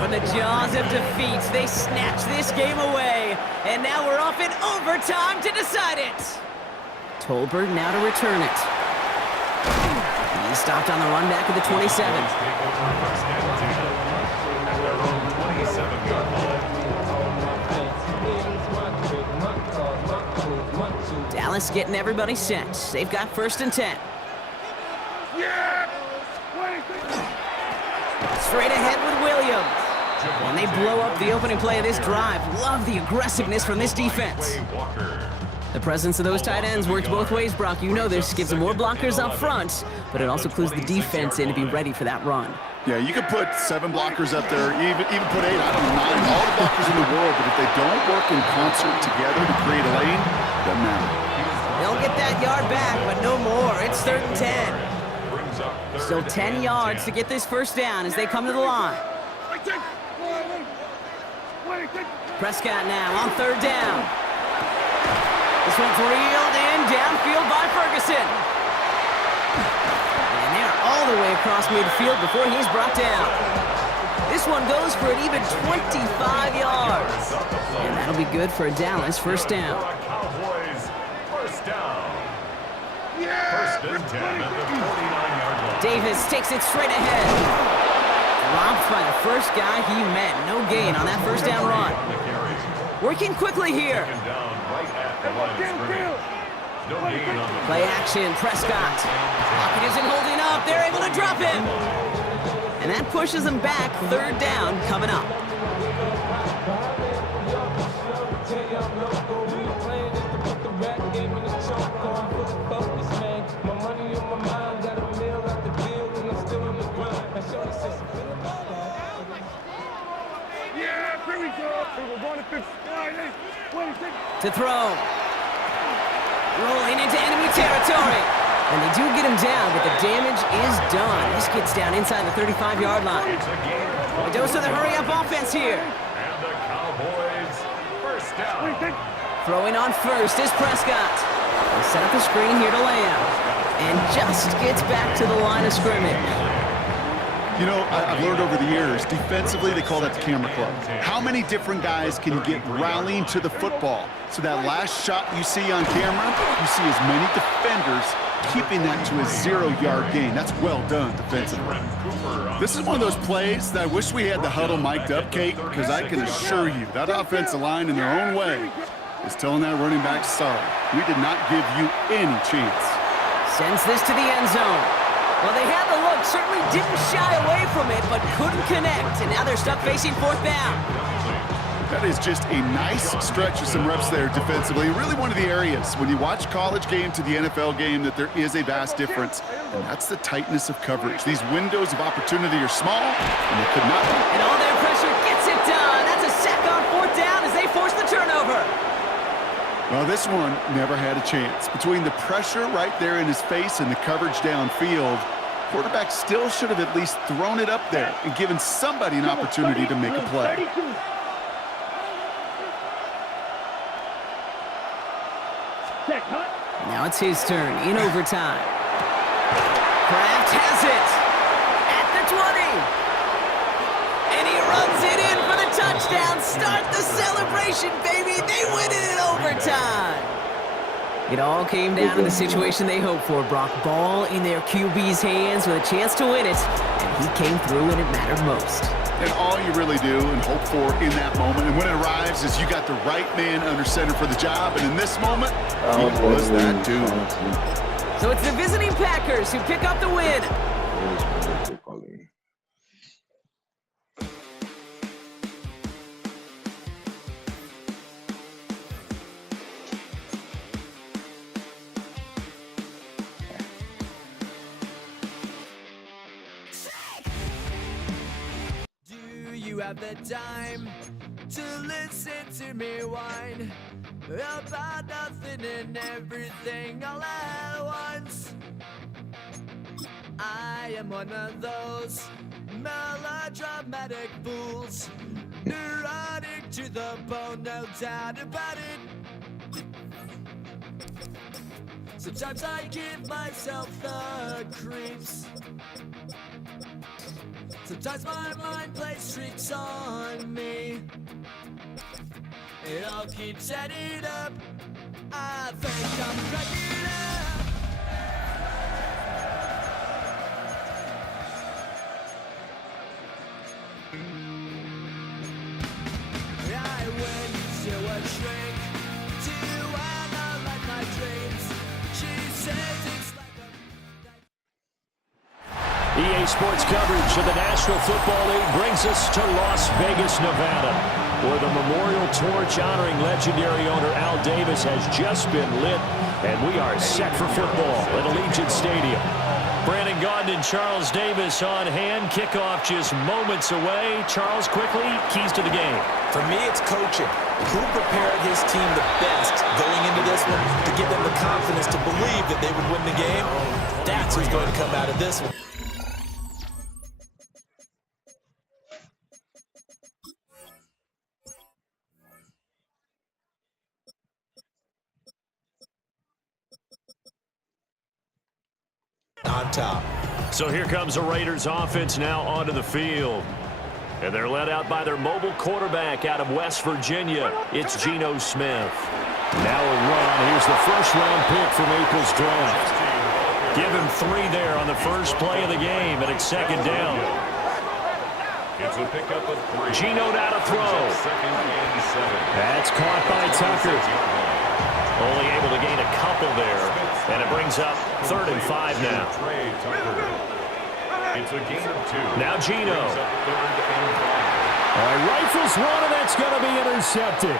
From the jaws of defeat, they snatch this game away. And now we're off in overtime to decide it. Tolbert now to return it. He stopped on the run back at the 27. Dallas getting everybody set. They've got 1st and 10. Straight ahead with Williams. And they blow up the opening play of this drive. Love the aggressiveness from this defense. The presence of those tight ends works both ways, Brock. You know this. Gives them more blockers up front, but it also clues the defense in to be ready for that run. Yeah, you could put 7 blockers up there, even put 8, I don't know, 9, all the blockers in the world, but if they don't work in concert together to create a lane, doesn't matter. They'll get that yard back, but no more. It's 3rd and 10. Still 10 yards to get this 1st down as they come to the line. Prescott now on 3rd down. This one's reeled in downfield by Ferguson. And they're all the way across midfield before he's brought down. This one goes for an even 25 yards. And that'll be good for a Dallas 1st down. Cowboys, 1st down. 1st and 10 at the 49-yard line. Davis takes it straight ahead. Robbed by the first guy he met. No gain on that 1st down run. Working quickly here. Play action, Prescott. Pocket isn't holding up. They're able to drop him. And that pushes them back. 3rd down coming up. To throw. Rolling into enemy territory. And they do get him down, but the damage is done. This gets down inside the 35-yard line. A dose of the hurry-up offense here. And the Cowboys, 1st down. Throwing on 1st is Prescott. They set up the screen here to Lamb. And just gets back to the line of scrimmage. You know, I've learned over the years, defensively, they call that the camera club. How many different guys can get rallying to the football? So that last shot you see on camera, you see as many defenders keeping that to a 0-yard gain. That's well done defensively. This is one of those plays that I wish we had the huddle mic'd up, Kate, because I can assure you that offensive line in their own way is telling that running back, sorry, we did not give you any chance. Sends this to the end zone. Well, they had the look, certainly didn't shy away from it, but couldn't connect, and now they're stuck facing 4th down. That is just a nice stretch of some reps there defensively. Really one of the areas when you watch college game to the NFL game that there is a vast difference, and that's the tightness of coverage. These windows of opportunity are small, and they could not be. And all their pressure gets it done. That's a sack on 4th down as they force the turnover. Well, Oh, this one never had a chance. Between the pressure right there in his face and the coverage downfield, quarterback still should have at least thrown it up there and given somebody an opportunity to make a play. Now it's his turn in overtime. Kraft has it at the 20. And he runs it in for the touchdown. Start the celebration, baby. They win it in overtime. It all came down to the situation they hoped for, Brock. Ball in their QB's hands with a chance to win it. And he came through when it mattered most. And all you really do and hope for in that moment, and when it arrives, is you got the right man under center for the job. And in this moment, he was that dude. So it's the visiting Packers who pick up the win. Have the time to listen to me whine about nothing and everything all at once. I am one of those melodramatic fools, neurotic to the bone, no doubt about it. Sometimes I give myself the creeps. Sometimes my mind plays tricks on me. It all keeps adding up. I think I'm cracking up. I went to a shrink to analyze my dreams. She says it's like EA Sports coverage of the National Football League brings us to Las Vegas, Nevada, where the memorial torch honoring legendary owner Al Davis has just been lit, and we are set for football at Allegiant Stadium. Brandon Gaudin and Charles Davis on hand. Kickoff just moments away. Charles, quickly, keys to the game. For me, it's coaching. Who prepared his team the best going into this one to give them the confidence to believe that they would win the game? That's who's going to come out of this one. On top. So here comes the Raiders offense now onto the field. And they're led out by their mobile quarterback out of West Virginia. It's Geno Smith. Now a run. Here's the first-round pick from April's draft. Give him 3 there on the first play of the game, and it's second down. It's a pickup of 3. Geno now to throw. Second and 7. That's caught by Tucker. Only able to gain a couple there, and it brings up 3rd and 5 now. It's a gain of 2. Now Geno. Third and 5. All right, rifles one, and that's going to be intercepted.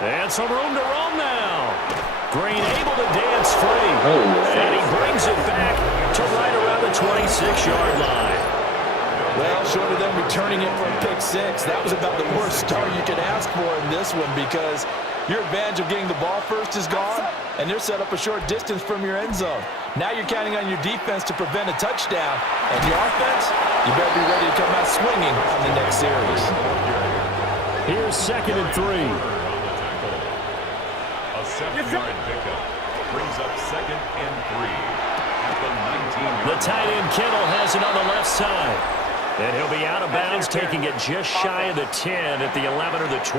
And some room to roam now. Green able to dance free. And he brings it back to right around the 26-yard line. Well, short of them returning it from pick 6, that was about the worst start you could ask for in this one, because your advantage of getting the ball first is gone, and they're set up a short distance from your end zone. Now you're counting on your defense to prevent a touchdown, and your offense, you better be ready to come out swinging on the next series. Here's 2nd and 3. A 7-yard pickup brings up 2nd and 3 at the 19. The tight end Kittle has it on the left side. And he'll be out of bounds, taking it just shy of the 10 at the 11 or the 12.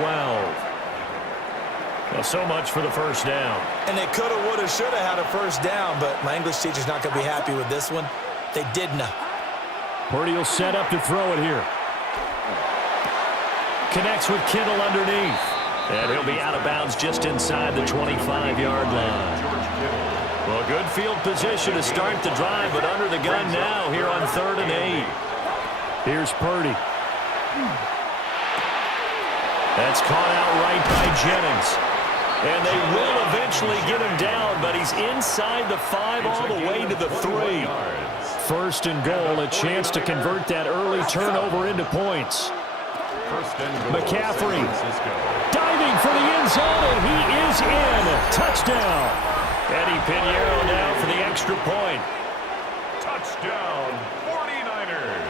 Well, so much for the first down. And they could have, would have, should have had a first down, but my English teacher's not going to be happy with this one. They did not. Purdy will set up to throw it here. Connects with Kittle underneath. And he'll be out of bounds just inside the 25-yard line. Well, good field position to start the drive, but under the gun now here on 3rd and 8. Here's Purdy. That's caught out right by Jennings. And they will eventually get him down, but he's inside the 5 all the way to the 3. 1st and goal, a chance to convert that early turnover into points. First and goal. McCaffrey. San Francisco. Diving for the end zone, and he is in. Touchdown. Eddie Pinheiro now for the extra point. Touchdown, 49ers.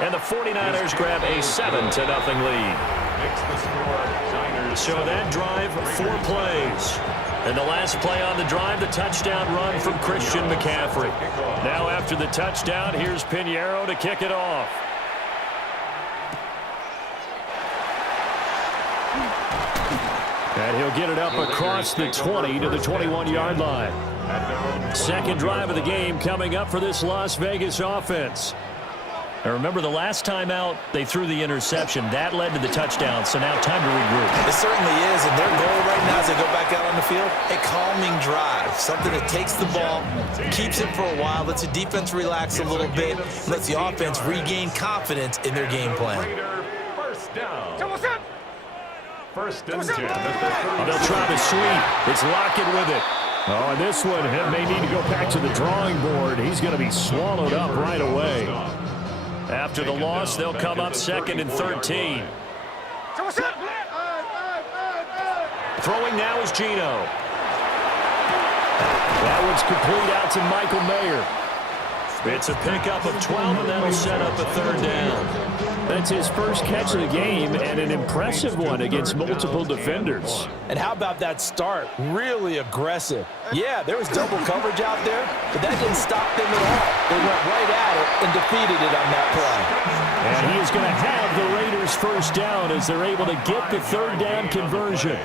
And the 49ers grab a 7-0 lead. Makes the score Niners. So that drive, 4 plays. And the last play on the drive, the touchdown run from Christian McCaffrey. Now after the touchdown, here's Pinheiro to kick it off. And he'll get it up across the 20 to the 21-yard line. Second drive of the game coming up for this Las Vegas offense. Now remember, the last time out, they threw the interception. That led to the touchdown, so now time to regroup. It certainly is, and their goal right now as they go back out on the field, a calming drive, something that takes the ball, keeps it for a while, lets the defense relax a little bit, lets the offense regain confidence in their game plan. Raider, first down. First and 10. They'll try to sweep. It's Lockett with it. Oh, and this one may need to go back to the drawing board. He's going to be swallowed up right away. After the loss, they'll come up 2nd and 13. Throwing now is Geno. That one's complete out to Michael Mayer. It's a pickup of 12, and that'll set up a 3rd down. That's his first catch of the game, and an impressive one against multiple defenders. And how about that start? Really aggressive. Yeah, there was double coverage out there, but that didn't stop them at all. They went right at it and defeated it on that play. And he is going to have the Raiders first down as they're able to get the 3rd down conversion.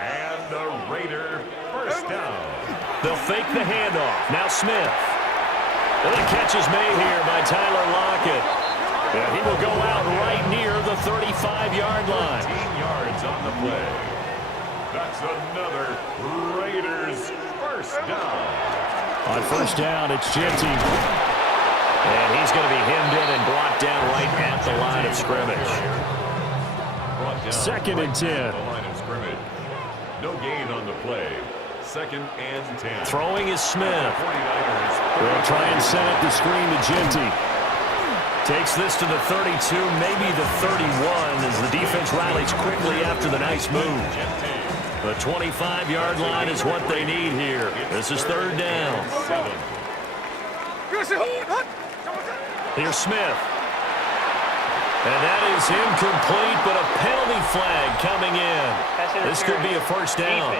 And the Raider first down. They'll fake the handoff. Now Smith. And the catch is made here by Tyler Lockett. And he will go out right near the 35-yard line. 15 yards on the play. That's another Raiders first down. On first down, it's Genty. And he's going to be hemmed in and blocked down right at the line of scrimmage. 2nd and 10. The line of scrimmage. No gain on the play. 2nd and 10. Throwing is Smith. 49ers. They'll try and set up the screen to Genty. Takes this to the 32, maybe the 31, as the defense rallies quickly after the nice move. The 25-yard line is what they need here. This is 3rd down. Here's Smith. And that is incomplete, but a penalty flag coming in. This could be a first down.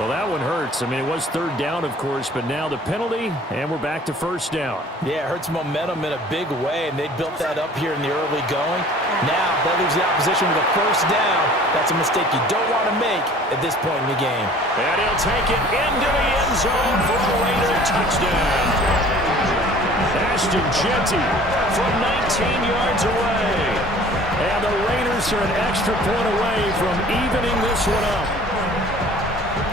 Well, that one hurts. I mean, it was 3rd down, of course, but now the penalty, and we're back to first down. Yeah, it hurts momentum in a big way, and they built that up here in the early going. Now, that leaves the opposition with a first down. That's a mistake you don't want to make at this point in the game. And he'll take it into the end zone for a Raider touchdown. Ashton Genty from 19 yards away. And the Raiders are an extra point away from evening this one up.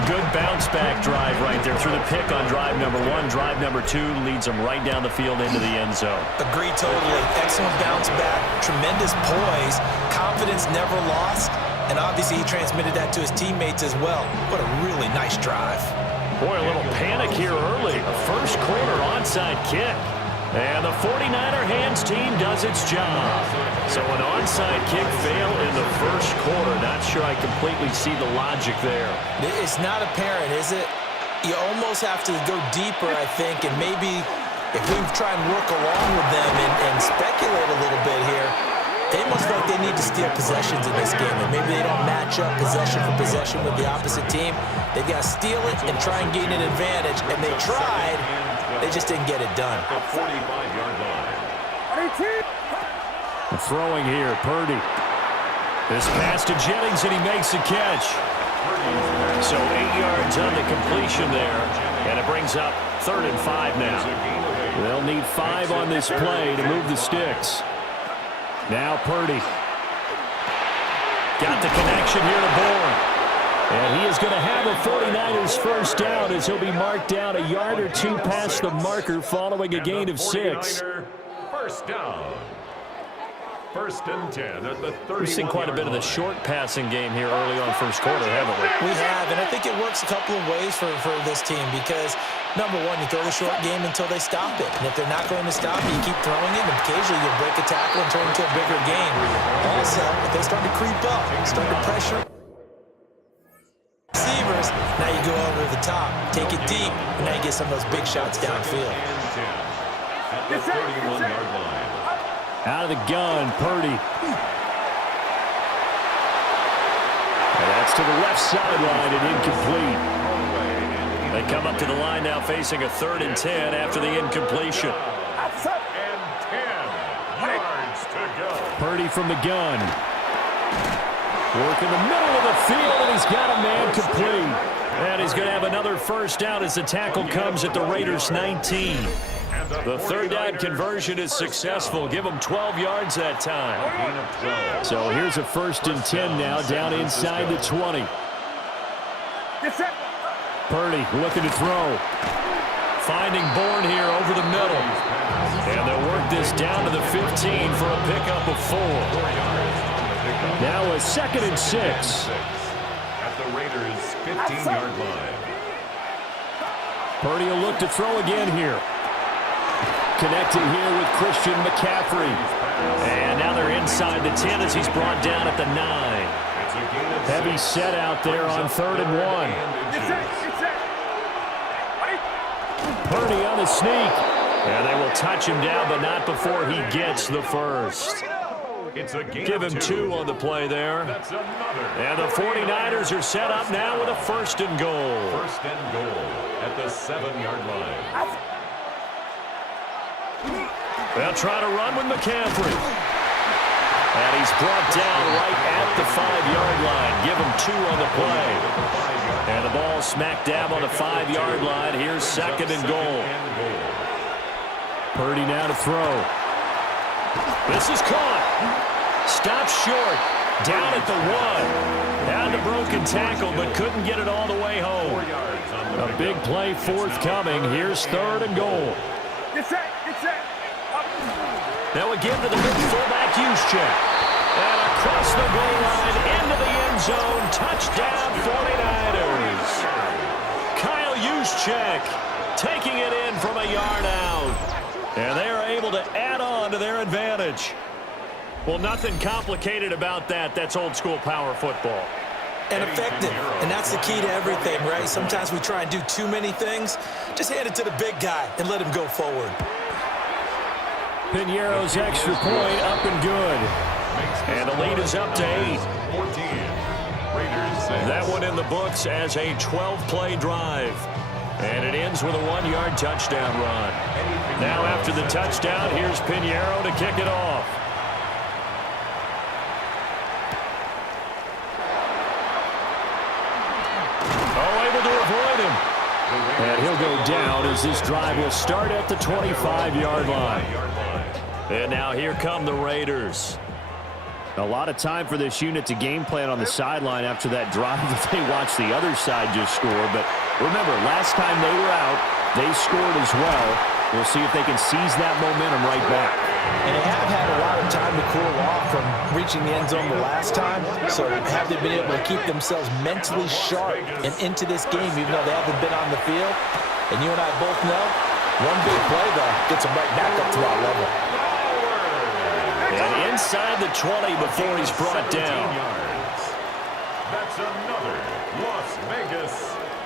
Good bounce-back drive right there through the pick on drive number 1. Drive number 2 leads them right down the field into the end zone. Agree totally. Excellent bounce back. Tremendous poise. Confidence never lost. And obviously he transmitted that to his teammates as well. What a really nice drive. Boy, a little panic here early. A first quarter onside kick. And the 49er hands team does its job. So an onside kick fail in the first quarter. Not sure I completely see the logic there. It's not apparent, is it? You almost have to go deeper, I think, and maybe if we try and work along with them and speculate a little bit here, they must feel like they need to steal possessions in this game, and maybe they don't match up possession for possession with the opposite team. They've got to steal it and try and gain an advantage, and they tried. They just didn't get it done. The 45-yard line. Throwing here, Purdy. This pass to Jennings, and he makes the catch. So 8 yards on the completion there, and it brings up 3rd and 5 now. They'll need 5 on this play to move the sticks. Now Purdy. Got the connection here to Bourne. And he is going to have a 49ers first down as he'll be marked down a yard or 2 past the marker following a gain of 6. First down. First and 10 at the 30. We've seen quite a bit of the short passing game here early on first quarter, haven't we? We have, and I think it works a couple of ways for this team because, number one, you throw the short game until they stop it. And if they're not going to stop it, you keep throwing it, and occasionally you'll break a tackle and turn it into a bigger game. Also, if they start to creep up, start to pressure receivers, now you go over the top, take it deep, and now you get some of those big shots downfield. At the 31-yard line. Out of the gun, Purdy. And that's to the left sideline and incomplete. They come up to the line now facing a 3rd and 10 after the incompletion. And 10 yards to go. Purdy from the gun. Work in the middle of the field, and he's got a man complete. And he's going to have another first down as the tackle comes at the Raiders' 19. The 3rd down conversion is successful. Give them 12 yards that time. So here's a 1st and 10 now down inside the 20. Purdy looking to throw. Finding Bourne here over the middle. And they'll work this down to the 15 for a pickup of 4. Now a 2nd and 6. At the Raiders' 15-yard line. Purdy will look to throw again here. Connecting here with Christian McCaffrey. And now they're inside the 10 as he's brought down at the 9. Heavy set out there on 3rd and 1. Purdy on the sneak. And they will touch him down, but not before he gets the first. Give him 2 on the play there. And the 49ers are set up now with a 1st and goal. 1st and goal at the 7-yard line. They'll try to run with McCaffrey. And he's brought down right at the 5-yard line. Give him 2 on the play. And the ball smack dab on the 5-yard line. Here's 2nd and goal. Purdy now to throw. This is caught. Stopped short. Down at the 1. Down to broken tackle, but couldn't get it all the way home. A big play forthcoming. Here's 3rd and goal. Now again to the big fullback Juszczyk. And across the goal line into the end zone. Touchdown 49ers. Kyle Juszczyk taking it in from a yard out. And they are able to add on to their advantage. Well, nothing complicated about that. That's old school power football. And effective. And that's the key to everything, right? Sometimes we try and do too many things. Just hand it to the big guy and let him go forward. Piñeiro's extra point up and good. And the lead is up to 8. 14. Raiders 6. That one in the books as a 12-play drive. And it ends with a 1-yard touchdown run. Now after the touchdown, here's Piñeiro to kick it off. Oh, able to avoid him. And he'll go down as this drive will start at the 25-yard line. And now here come the Raiders. A lot of time for this unit to game plan on the sideline after that drive that they watched the other side just score. But remember, last time they were out, they scored as well. We'll see if they can seize that momentum right back. And they have had a lot of time to cool off from reaching the end zone the last time. So have they been able to keep themselves mentally sharp and into this game, even though they haven't been on the field? And you and I both know, one big play, though, gets them right back up to our level. And inside the 20 before he's brought down. That's another Las Vegas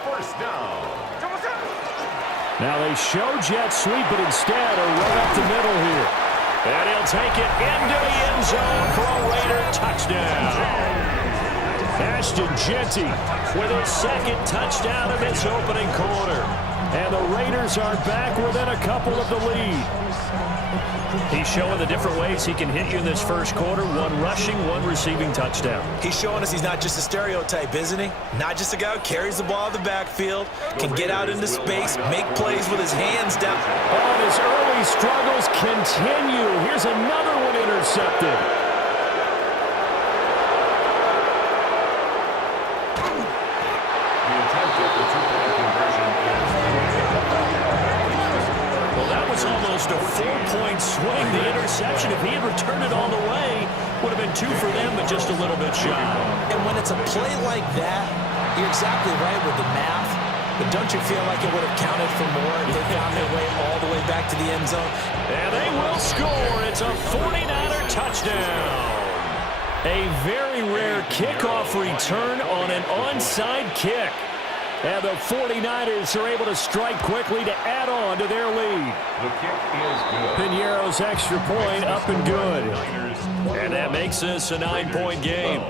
first down. Now they show jet sweep, but instead a run up the middle here. And he'll take it into the end zone for a Raider touchdown. Ashton Jeanty with his 2nd touchdown in this opening quarter. And the Raiders are back within a couple of the lead. He's showing the different ways he can hit you in this first quarter. 1 rushing, 1 receiving touchdown. He's showing us he's not just a stereotype, isn't he? Not just a guy who carries the ball in the backfield, can get out into space, make plays with his hands down. Oh, and his early struggles continue. Here's another one intercepted. The attempt at the 2-point conversion is Well, that was almost Just a 4-point swing. The interception, if he had returned it all the way, would have been 2 for them, but just a little bit shy. And when it's a play like that, you're exactly right with the math. But don't you feel like it would have counted for more if they found their way all the way back to the end zone? And they will score. It's a 49er touchdown. A very rare kickoff return on an onside kick. And the 49ers are able to strike quickly to add on to their lead. The kick is good. Piñeiro's extra point up and good. And that makes this a 9-point game.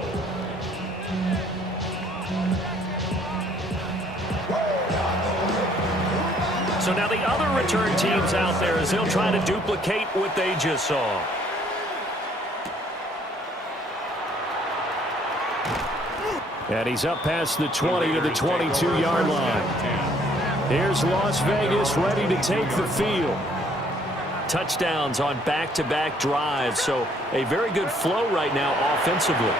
So now the other return teams out there as they'll try to duplicate what they just saw. And he's up past the 20 to the 22-yard line. Here's Las Vegas ready to take the field. Touchdowns on back-to-back drives, so a very good flow right now offensively.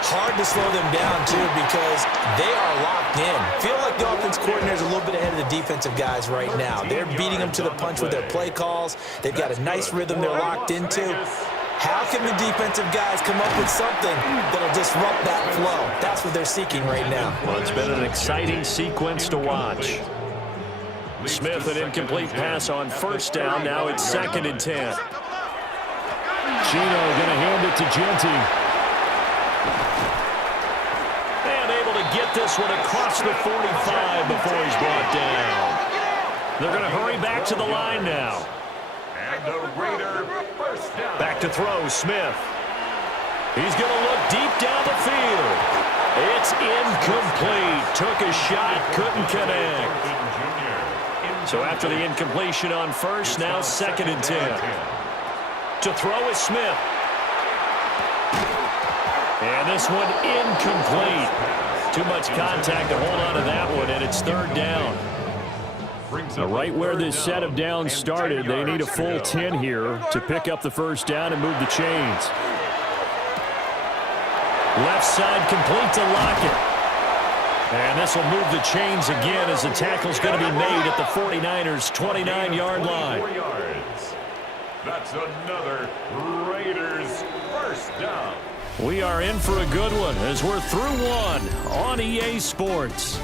Hard to slow them down, too, because they are locked in. Feel like the offense coordinator is a little bit ahead of the defensive guys right now. They're beating them to the punch with their play calls. They've got a nice rhythm they're locked into. How can the defensive guys come up with something that'll disrupt that flow? That's what they're seeking right now. Well, it's been an exciting sequence to watch. Smith, an incomplete pass on first down. Now it's 2nd and 10. Gino going to hand it to Genty. And able to get this one across the 45 before he's brought down. They're going to hurry back to the line now. And the Raider first down. Back to throw, Smith. He's going to look deep down the field. It's incomplete. Took a shot, couldn't connect. So after the incompletion on first, now 2nd and 10. To throw is Smith. And this one incomplete. Too much contact to hold on to that one, and it's 3rd down. Now, right where this set of downs started, they need a full 10 here to pick up the first down and move the chains. Left side complete to Lockett. And this will move the chains again as the tackle's going to be made at the 49ers' 29-yard line. 4 yards. That's another Raiders first down. We are in for a good one as we're through one on EA Sports.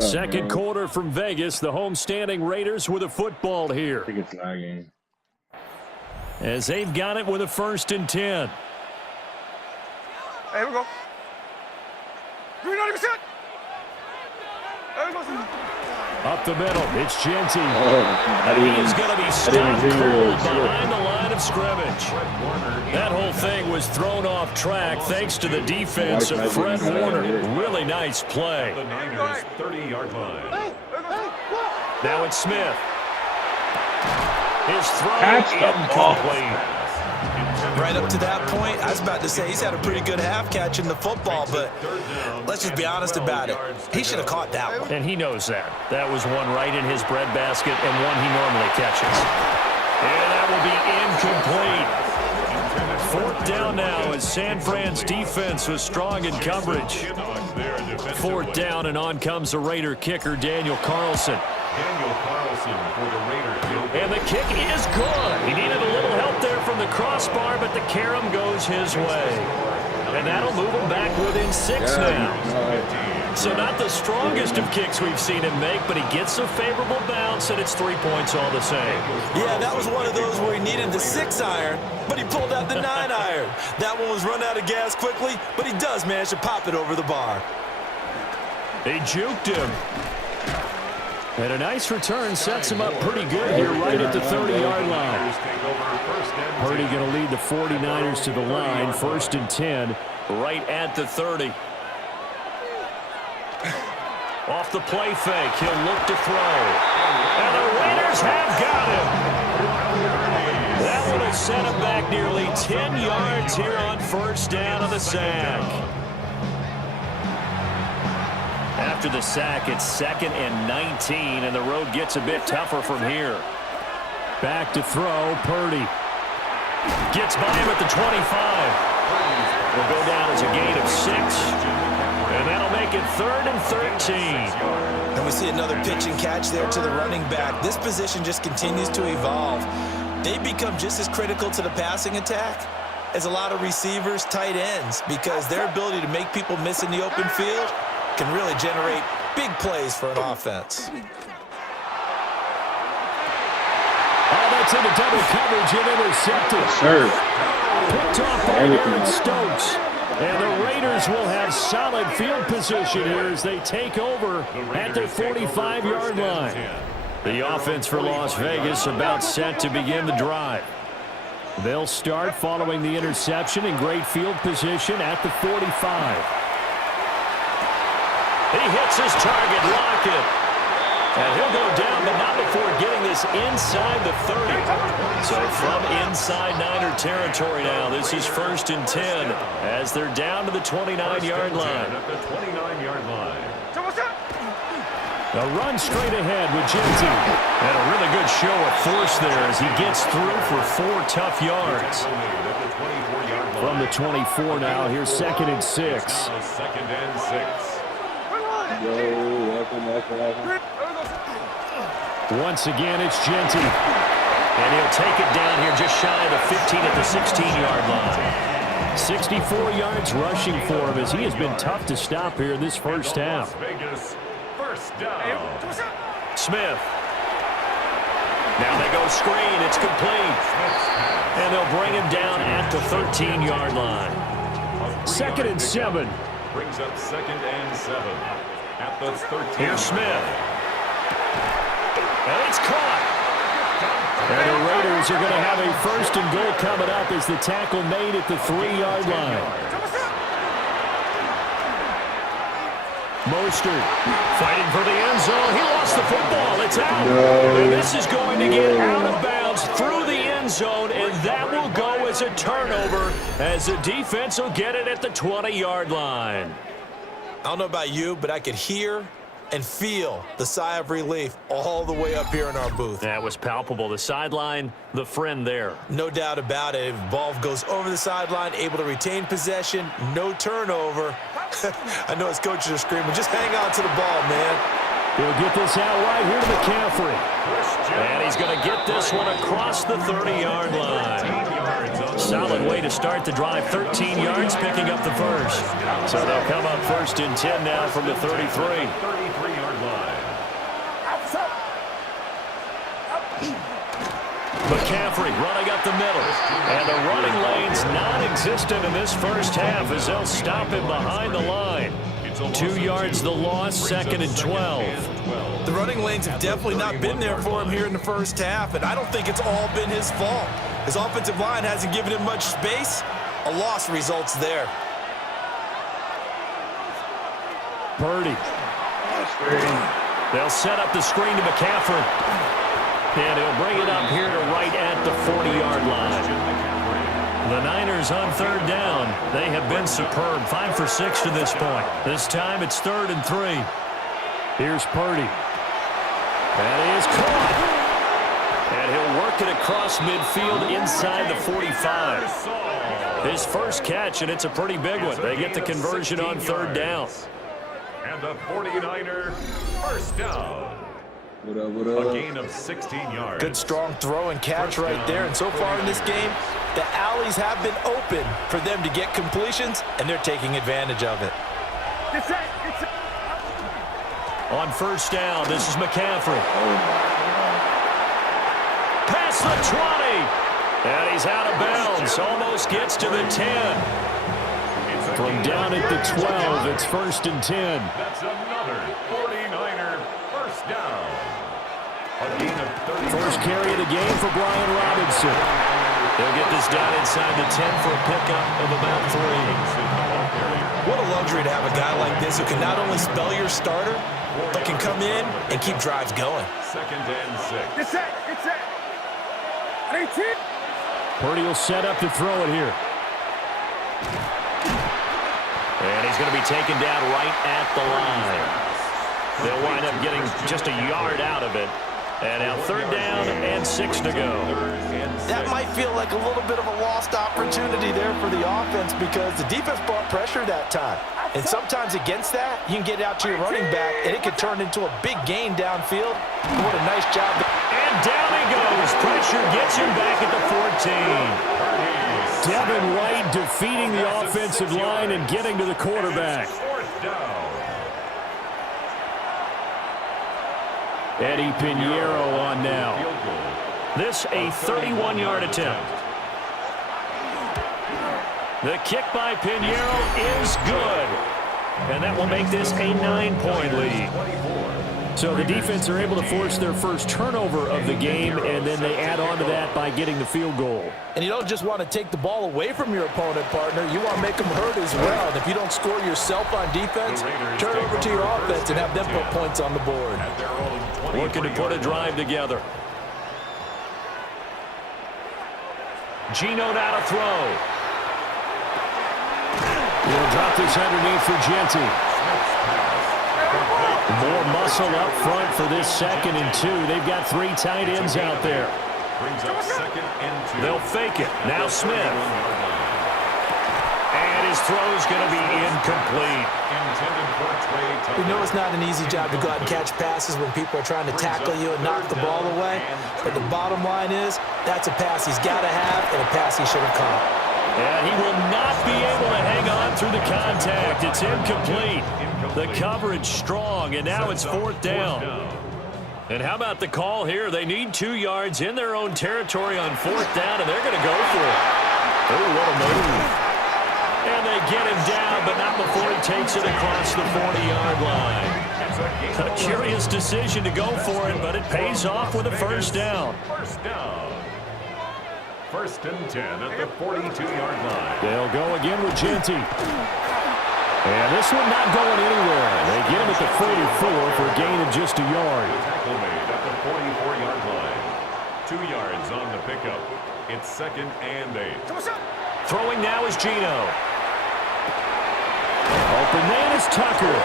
Second quarter from Vegas. The homestanding Raiders with a football here. I think it's lagging. As they've got it with a 1st and 10. Hey, here we go. You're not even set. There we go. Up the middle, it's Genty. He's going to be stopped cold behind the line of scrimmage. That whole thing was thrown off track thanks to the defense of Fred Warner. Really nice play. The Niners 30-yard line. Now it's Smith. His throw incomplete. Right up to that point, I was about to say he's had a pretty good half catching the football, but let's just be honest about it. He should have caught that one. And he knows that. That was one right in his breadbasket and one he normally catches. And that will be incomplete. 4th down now as San Fran's defense was strong in coverage. 4th down, and on comes the Raider kicker, Daniel Carlson. Daniel Carlson for the Raiders. And the kick is good. He needed a little help there from the crossbar, but the carom goes his way. And that'll move him back within 6 now. So not the strongest of kicks we've seen him make, but he gets a favorable bounce, and it's 3 points all the same. Yeah, that was one of those where he needed the 6-iron, but he pulled out the 9-iron. That one was run out of gas quickly, but he does manage to pop it over the bar. They juked him. And a nice return sets him up pretty good here right at the 30-yard line. Purdy going to lead the 49ers to the line, 1st and 10. Right at the 30. Off the play fake, he'll look to throw. And the Raiders have got him. That would have set him back nearly 10 yards here on 1st down of the sack. After the sack, it's 2nd and 19, and the road gets a bit tougher from here. Back to throw, Purdy. Gets by him at the 25. Will go down as a gain of 6. And that'll make it 3rd and 13. And we see another pitch and catch there to the running back. This position just continues to evolve. They become just as critical to the passing attack as a lot of receivers, tight ends, because their ability to make people miss in the open field can really generate big plays for an offense. Oh, that's into double coverage and intercepted. Sir. Picked off by Aaron Stokes. And the Raiders will have solid field position here as they take over at their 45-yard line. The offense for Las Vegas about set to begin the drive. They'll start following the interception in great field position at the 45. He hits his target, Lockett. And he'll go down, but not before getting this inside the 30. So from inside Niner territory now, this is 1st and 10 as they're down to the 29-yard line. At the 29-yard line. A run straight ahead with Genty. And a really good show of force there as he gets through for 4 tough yards. From the 24 now, here's 2nd and 6. 2nd and 6. Once again, it's Genty. And he'll take it down here just shy of the 15 at the 16-yard line. 64 yards rushing for him as he has been tough to stop here in this first half. Vegas, first down. Smith. Now they go screen. It's complete. And they'll bring him down at the 13-yard line. 2nd and 7. Brings up 2nd and 7. At the 13. Here's Smith. And it's caught. And the Raiders are going to have a 1st and goal coming up as the tackle made at the 3-yard line. Mostert fighting for the end zone. He lost the football. It's out. And this is going to get out of bounds through the end zone, and that will go as a turnover as the defense will get it at the 20-yard line. I don't know about you, but I could hear and feel the sigh of relief all the way up here in our booth. That was palpable. The sideline, the friend there. No doubt about it. If the ball goes over the sideline, able to retain possession, no turnover. I know his coaches are screaming, just hang on to the ball, man. He'll get this out right here to McCaffrey. And he's going to get this one across the 30-yard line. Solid way to start the drive. 13 yards, picking up the first. So they'll come up 1st and 10 now from the 33. 33-yard line. McCaffrey running up the middle. And the running lane's non-existent in this first half as they'll stop him behind the line. 2 yards the loss, 2nd and 12. The running lanes have definitely not been there for him here in the first half, and I don't think it's all been his fault. His offensive line hasn't given him much space. A loss results there. Purdy. They'll set up the screen to McCaffrey. And he'll bring it up here to right at the 40-yard line. The Niners on 3rd down. They have been superb. 5 for 6 to this point. This time it's 3rd and 3. Here's Purdy. That is caught. And he'll work it across midfield inside the 45. His first catch, and it's a pretty big one. They get the conversion on 3rd down. And the 49er first down. What up? A gain of 16 yards. Good strong throw and catch right there. And so far in this game, the alleys have been open for them to get completions, and they're taking advantage of it. On 1st down, this is McCaffrey. Past the 20. And he's out of bounds. Almost gets to the 10. From down at the 12, it's 1st and 10. That's another 49er first down. A gain of 30. First carry of the game for Brian Robinson. They'll get this down inside the 10 for a pickup of about 3. What a luxury to have a guy like this who can not only spell your starter, but can come in and keep drives going. 2nd and 6. Purdy will set up to throw it here. And he's going to be taken down right at the line. They'll wind up getting just a yard out of it. And now 3rd down and 6 to go. That might feel like a little bit of a lost opportunity there for the offense because the defense brought pressure that time. And sometimes against that, you can get out to your running back, and it could turn into a big gain downfield. What a nice job. And down he goes. Pressure gets him back at the 14. Devin White defeating the offensive line and getting to the quarterback. Eddie Pinheiro on now. This a 31-yard attempt. The kick by Pinheiro is good. And that will make this a 9-point lead. So the defense are able to force their first turnover of the game, and then they add on to that by getting the field goal. And you don't just want to take the ball away from your opponent, partner. You want to make them hurt as well. And if you don't score yourself on defense, turn it over to your offense and have them put points on the board. Looking to put a drive together. Geno now to throw. He'll drop this underneath for Genty. More muscle up front for this 2nd and 2. They've got 3 tight ends out there. They'll fake it. Now Smith. And his throw's going to be incomplete. We know it's not an easy job to go out and catch passes when people are trying to tackle you and knock the ball away. But the bottom line is, that's a pass he's got to have and a pass he should have caught. And he will not be able to hang on through the contact. It's incomplete. The coverage strong, and now it's 4th down. And how about the call here? They need 2 yards in their own territory on 4th down, and they're going to go for it. Oh, what a move. And they get him down, but not before he takes it across the 40-yard line. A curious decision to go for it, but it pays off with a first down. First and 10 at the 42-yard line. They'll go again with Genty. And this one not going anywhere. They get him at the 44 for a gain of just a yard. Tackle made at the 44-yard line. 2 yards on the pickup. It's 2nd and 8. Throwing now is Geno. Open man is Tucker.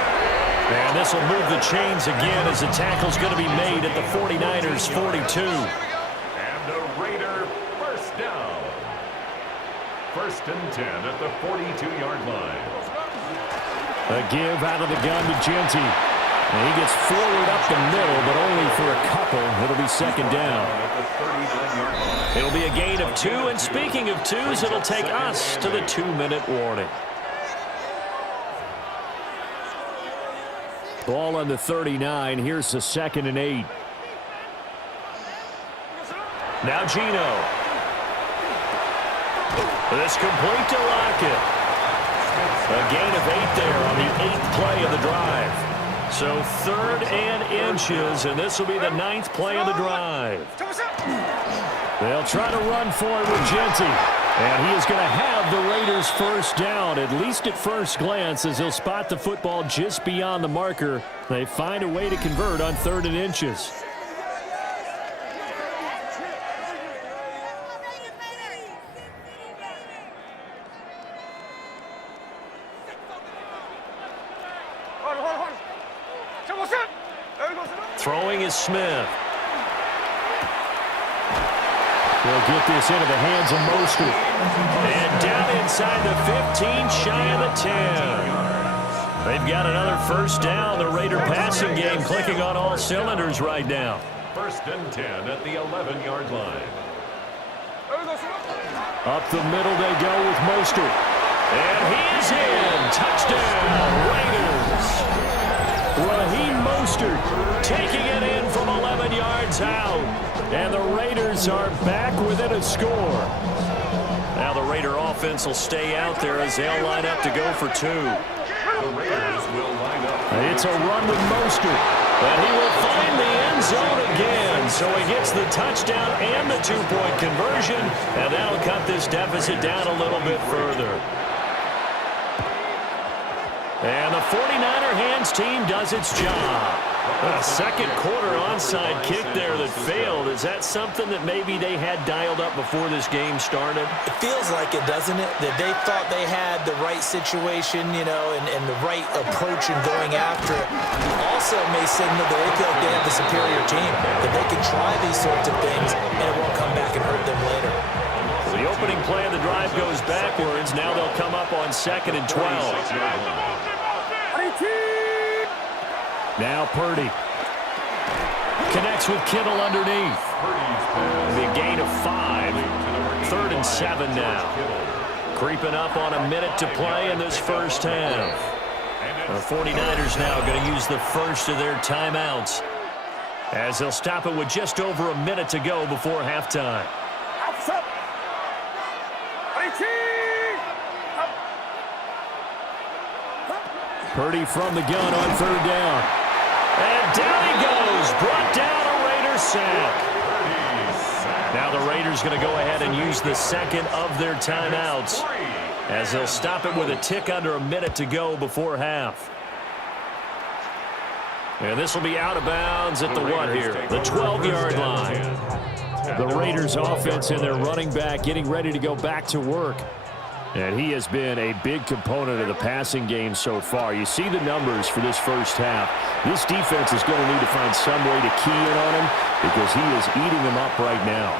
And this will move the chains again as the tackle's going to be made at the 49ers' 42. And a Raider first down. First and 10 at the 42-yard line. A give out of the gun to Genty. And he gets forward up the middle, but only for a couple. It'll be 2nd down. It'll be a gain of 2, and speaking of 2s, it'll take us to the 2-minute warning. Ball on the 39. Here's the 2nd and 8. Now Geno. This complete to Lockett. A gain of 8 there on the 8th play of the drive. So 3rd and inches, and this will be the 9th play of the drive. They'll try to run for it with Genty. And he is going to have the Raiders first down, at least at first glance, as he'll spot the football just beyond the marker. They find a way to convert on 3rd and inches. Throwing is Smith. They'll get this into the hands of Mostert. And down inside the 15, shy of the 10. They've got another first down. The Raider passing game clicking on all cylinders right now. First and 10 at the 11-yard line. Up the middle they go with Mostert. And he's in. Touchdown, Raiders. Raheem Mostert taking it in from 11 yards out. And the Raiders are back within a score. Now the Raider offense will stay out there as they'll line up to go for 2. The Raiders will line up. It's a run with Mostert. And he will find the end zone again. So he gets the touchdown and the 2-point conversion. And that'll cut this deficit down a little bit further. And the 49er hands team does its job. A second quarter onside kick there that failed. Is that something that maybe they had dialed up before this game started? It feels like it, doesn't it? That they thought they had the right situation, you know, and the right approach in going after it. Also may signal that they feel like they have the superior team, that they can try these sorts of things and it won't come back and hurt them later. The opening play of the drive goes backwards. Now they'll come up on 2nd and 12. Now Purdy. Connects with Kittle underneath. It'll be a gain of 5. 3rd and 7 now. Creeping up on a minute to play in this first half. The 49ers now going to use the first of their timeouts, as they'll stop it with just over a minute to go before halftime. Purdy from the gun on 3rd down. And down he goes. Brought down a Raiders sack. Now the Raiders going to go ahead and use the second of their timeouts, as they'll stop it with a tick under a minute to go before half. And this will be out of bounds at the what here? The 12-yard line. The Raiders offense and their running back getting ready to go back to work. And he has been a big component of the passing game so far. You see the numbers for this first half. This defense is going to need to find some way to key in on him, because he is eating them up right now.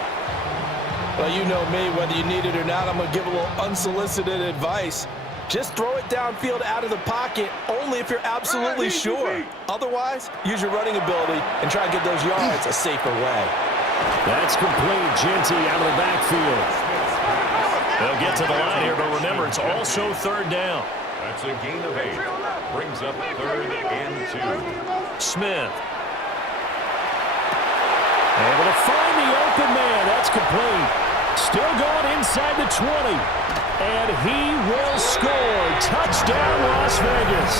Well, you know me, whether you need it or not, I'm going to give a little unsolicited advice. Just throw it downfield out of the pocket only if you're absolutely sure. Otherwise, use your running ability and try to get those yards a safer way. That's complete. Genty out of the backfield. They'll get to the line here, but remember, it's also 3rd down. That's a gain of 8. Brings up 3rd and 2. Smith. Able to find the open man. That's complete. Still going inside the 20. And he will score. Touchdown, Las Vegas.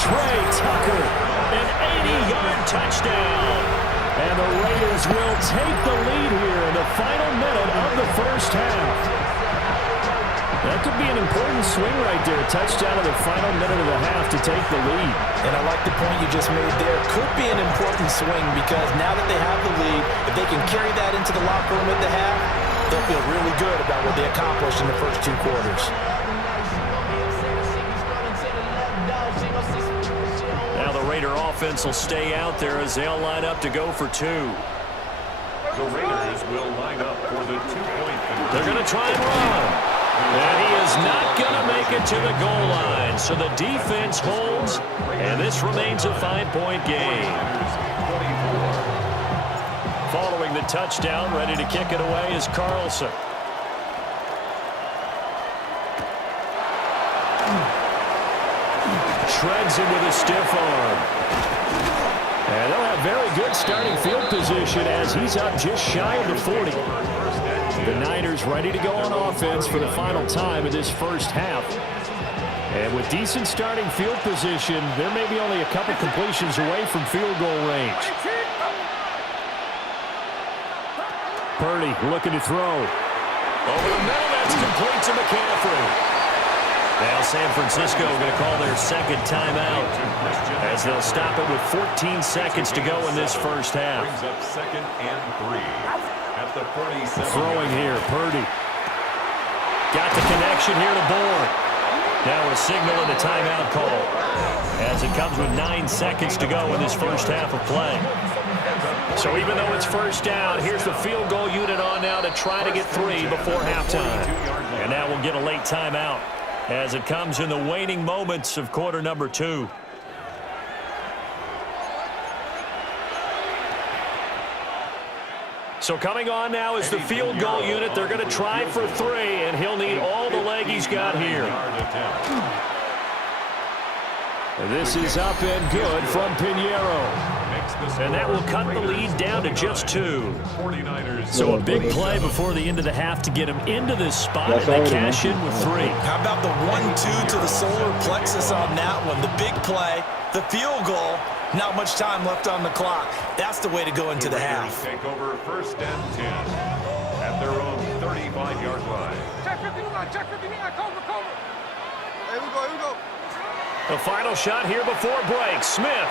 Trey Tucker, an 80-yard touchdown. And the Raiders will take the lead here in the final minute of the first half. That could be an important swing right there. A touchdown in the final minute of the half to take the lead. And I like the point you just made there. Could be an important swing, because now that they have the lead, if they can carry that into the locker room at the half, they'll feel really good about what they accomplished in the first 2 quarters. Now the Raider offense will stay out there as they'll line up to go for 2. The Raiders will line up for the 2-point conversion. They're going to try and run. And he is not going to make it to the goal line. So the defense holds, and this remains a 5-point game. Following the touchdown, ready to kick it away is Carlson. Shreds him with a stiff arm. And they'll have very good starting field position as he's up just shy of the 40. The Niners ready to go on offense for the final time of this first half. And with decent starting field position, there may be only a couple completions away from field goal range. Purdy looking to throw. Over the middle, that's complete to McCaffrey. Now San Francisco going to call their second timeout, as they'll stop it with 14 seconds to go in this first half. Brings up 2nd and 3 at the 47. Throwing here, Purdy. Got the connection here to Bourne. Now a signal and a timeout call, as it comes with 9 seconds to go in this first half of play. So even though it's first down, here's the field goal unit on now to try to get 3 before halftime. And now we'll get a late timeout, as it comes in the waning moments of quarter number 2. So coming on now is the field goal unit. They're going to try for 3, and he'll need all the leg he's got here. And this is up and good from Pinheiro. And that will cut the lead down to just 2. So a big play before the end of the half to get him into this spot, and they cash in with 3. How about the 1-2 to the solar plexus on that one? The big play, the field goal, not much time left on the clock. That's the way to go into the half. Take over 1st and 10 at their own 35-yard line. Check 59, check 59, cover. Here we go. The final shot here before break. Smith.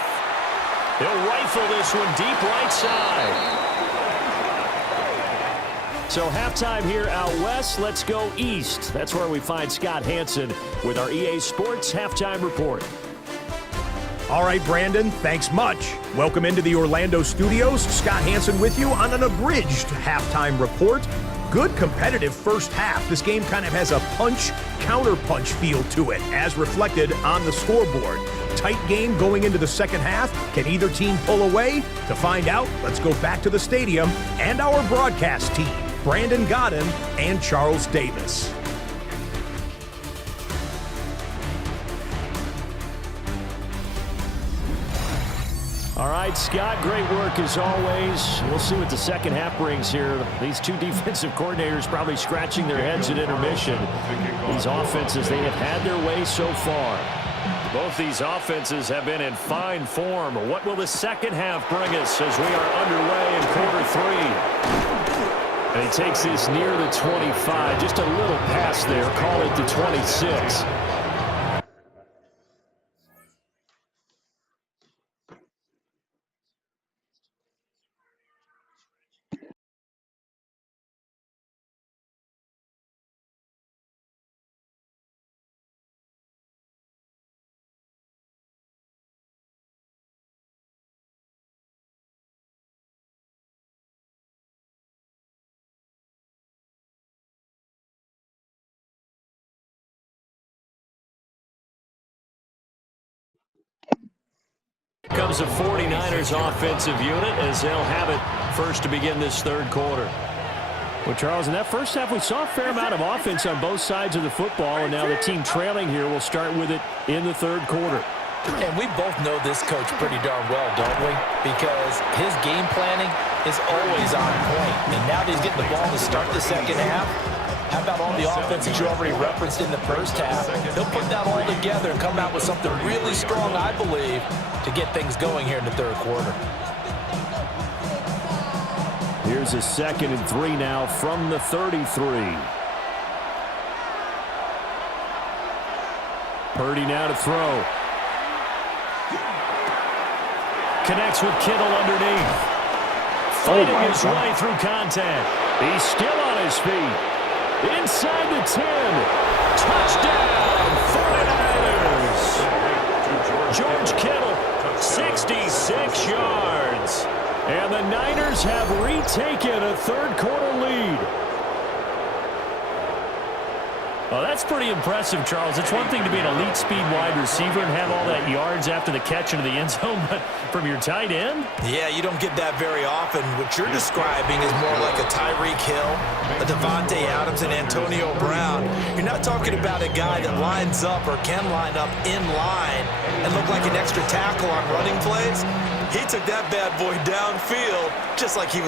He'll rifle this one deep right side. So halftime here out west. Let's go east. That's where we find Scott Hanson with our EA Sports Halftime Report. All right, Brandon, thanks much. Welcome into the Orlando studios. Scott Hanson with you on an abridged halftime report. good competitive first half. This game kind of has a punch-counter-punch feel to it, as reflected on the scoreboard. Tight game going into the second half. Can either team pull away? To find out, let's go back to the stadium and our broadcast team, Brandon Godden and Charles Davis. All right, Scott, great work as always. We'll see what the second half brings here. These two defensive coordinators probably scratching their heads at intermission. These offenses, they have had their way so far. Both these offenses have been in fine form. What will the second half bring us as we are underway in quarter three? And he takes this near the 25, just a little past there, call it the 26. Comes the 49ers offensive unit as they'll have it first to begin this third quarter. Well, Charles, in that first half, we saw a fair amount of offense on both sides of the football, and now the team trailing here will start with it in the third quarter. And we both know this coach pretty darn well, don't we? Because his game planning is always on point. And now that he's getting the ball to start the second half, how about all the offense that you already referenced in the first half? He'll put that all together and come out with something really strong, I believe, to get things going here in the third quarter. Here's a 2nd and 3 now from the 33. Purdy now to throw. Connects with Kittle underneath. Fighting his way through contact. He's still on his feet. Inside the 10. Touchdown, 49ers. George Kittle, 66 yards. And the Niners have retaken a third quarter lead. Well, that's pretty impressive, Charles. It's one thing to be an elite speed wide receiver and have all that yards after the catch into the end zone, but from your tight end? Yeah, you don't get that very often. What you're describing is more like a Tyreek Hill, a Devontae Adams, and Antonio Brown. You're not talking about a guy that lines up or can line up in line and look like an extra tackle on running plays. He took that bad boy downfield just like he was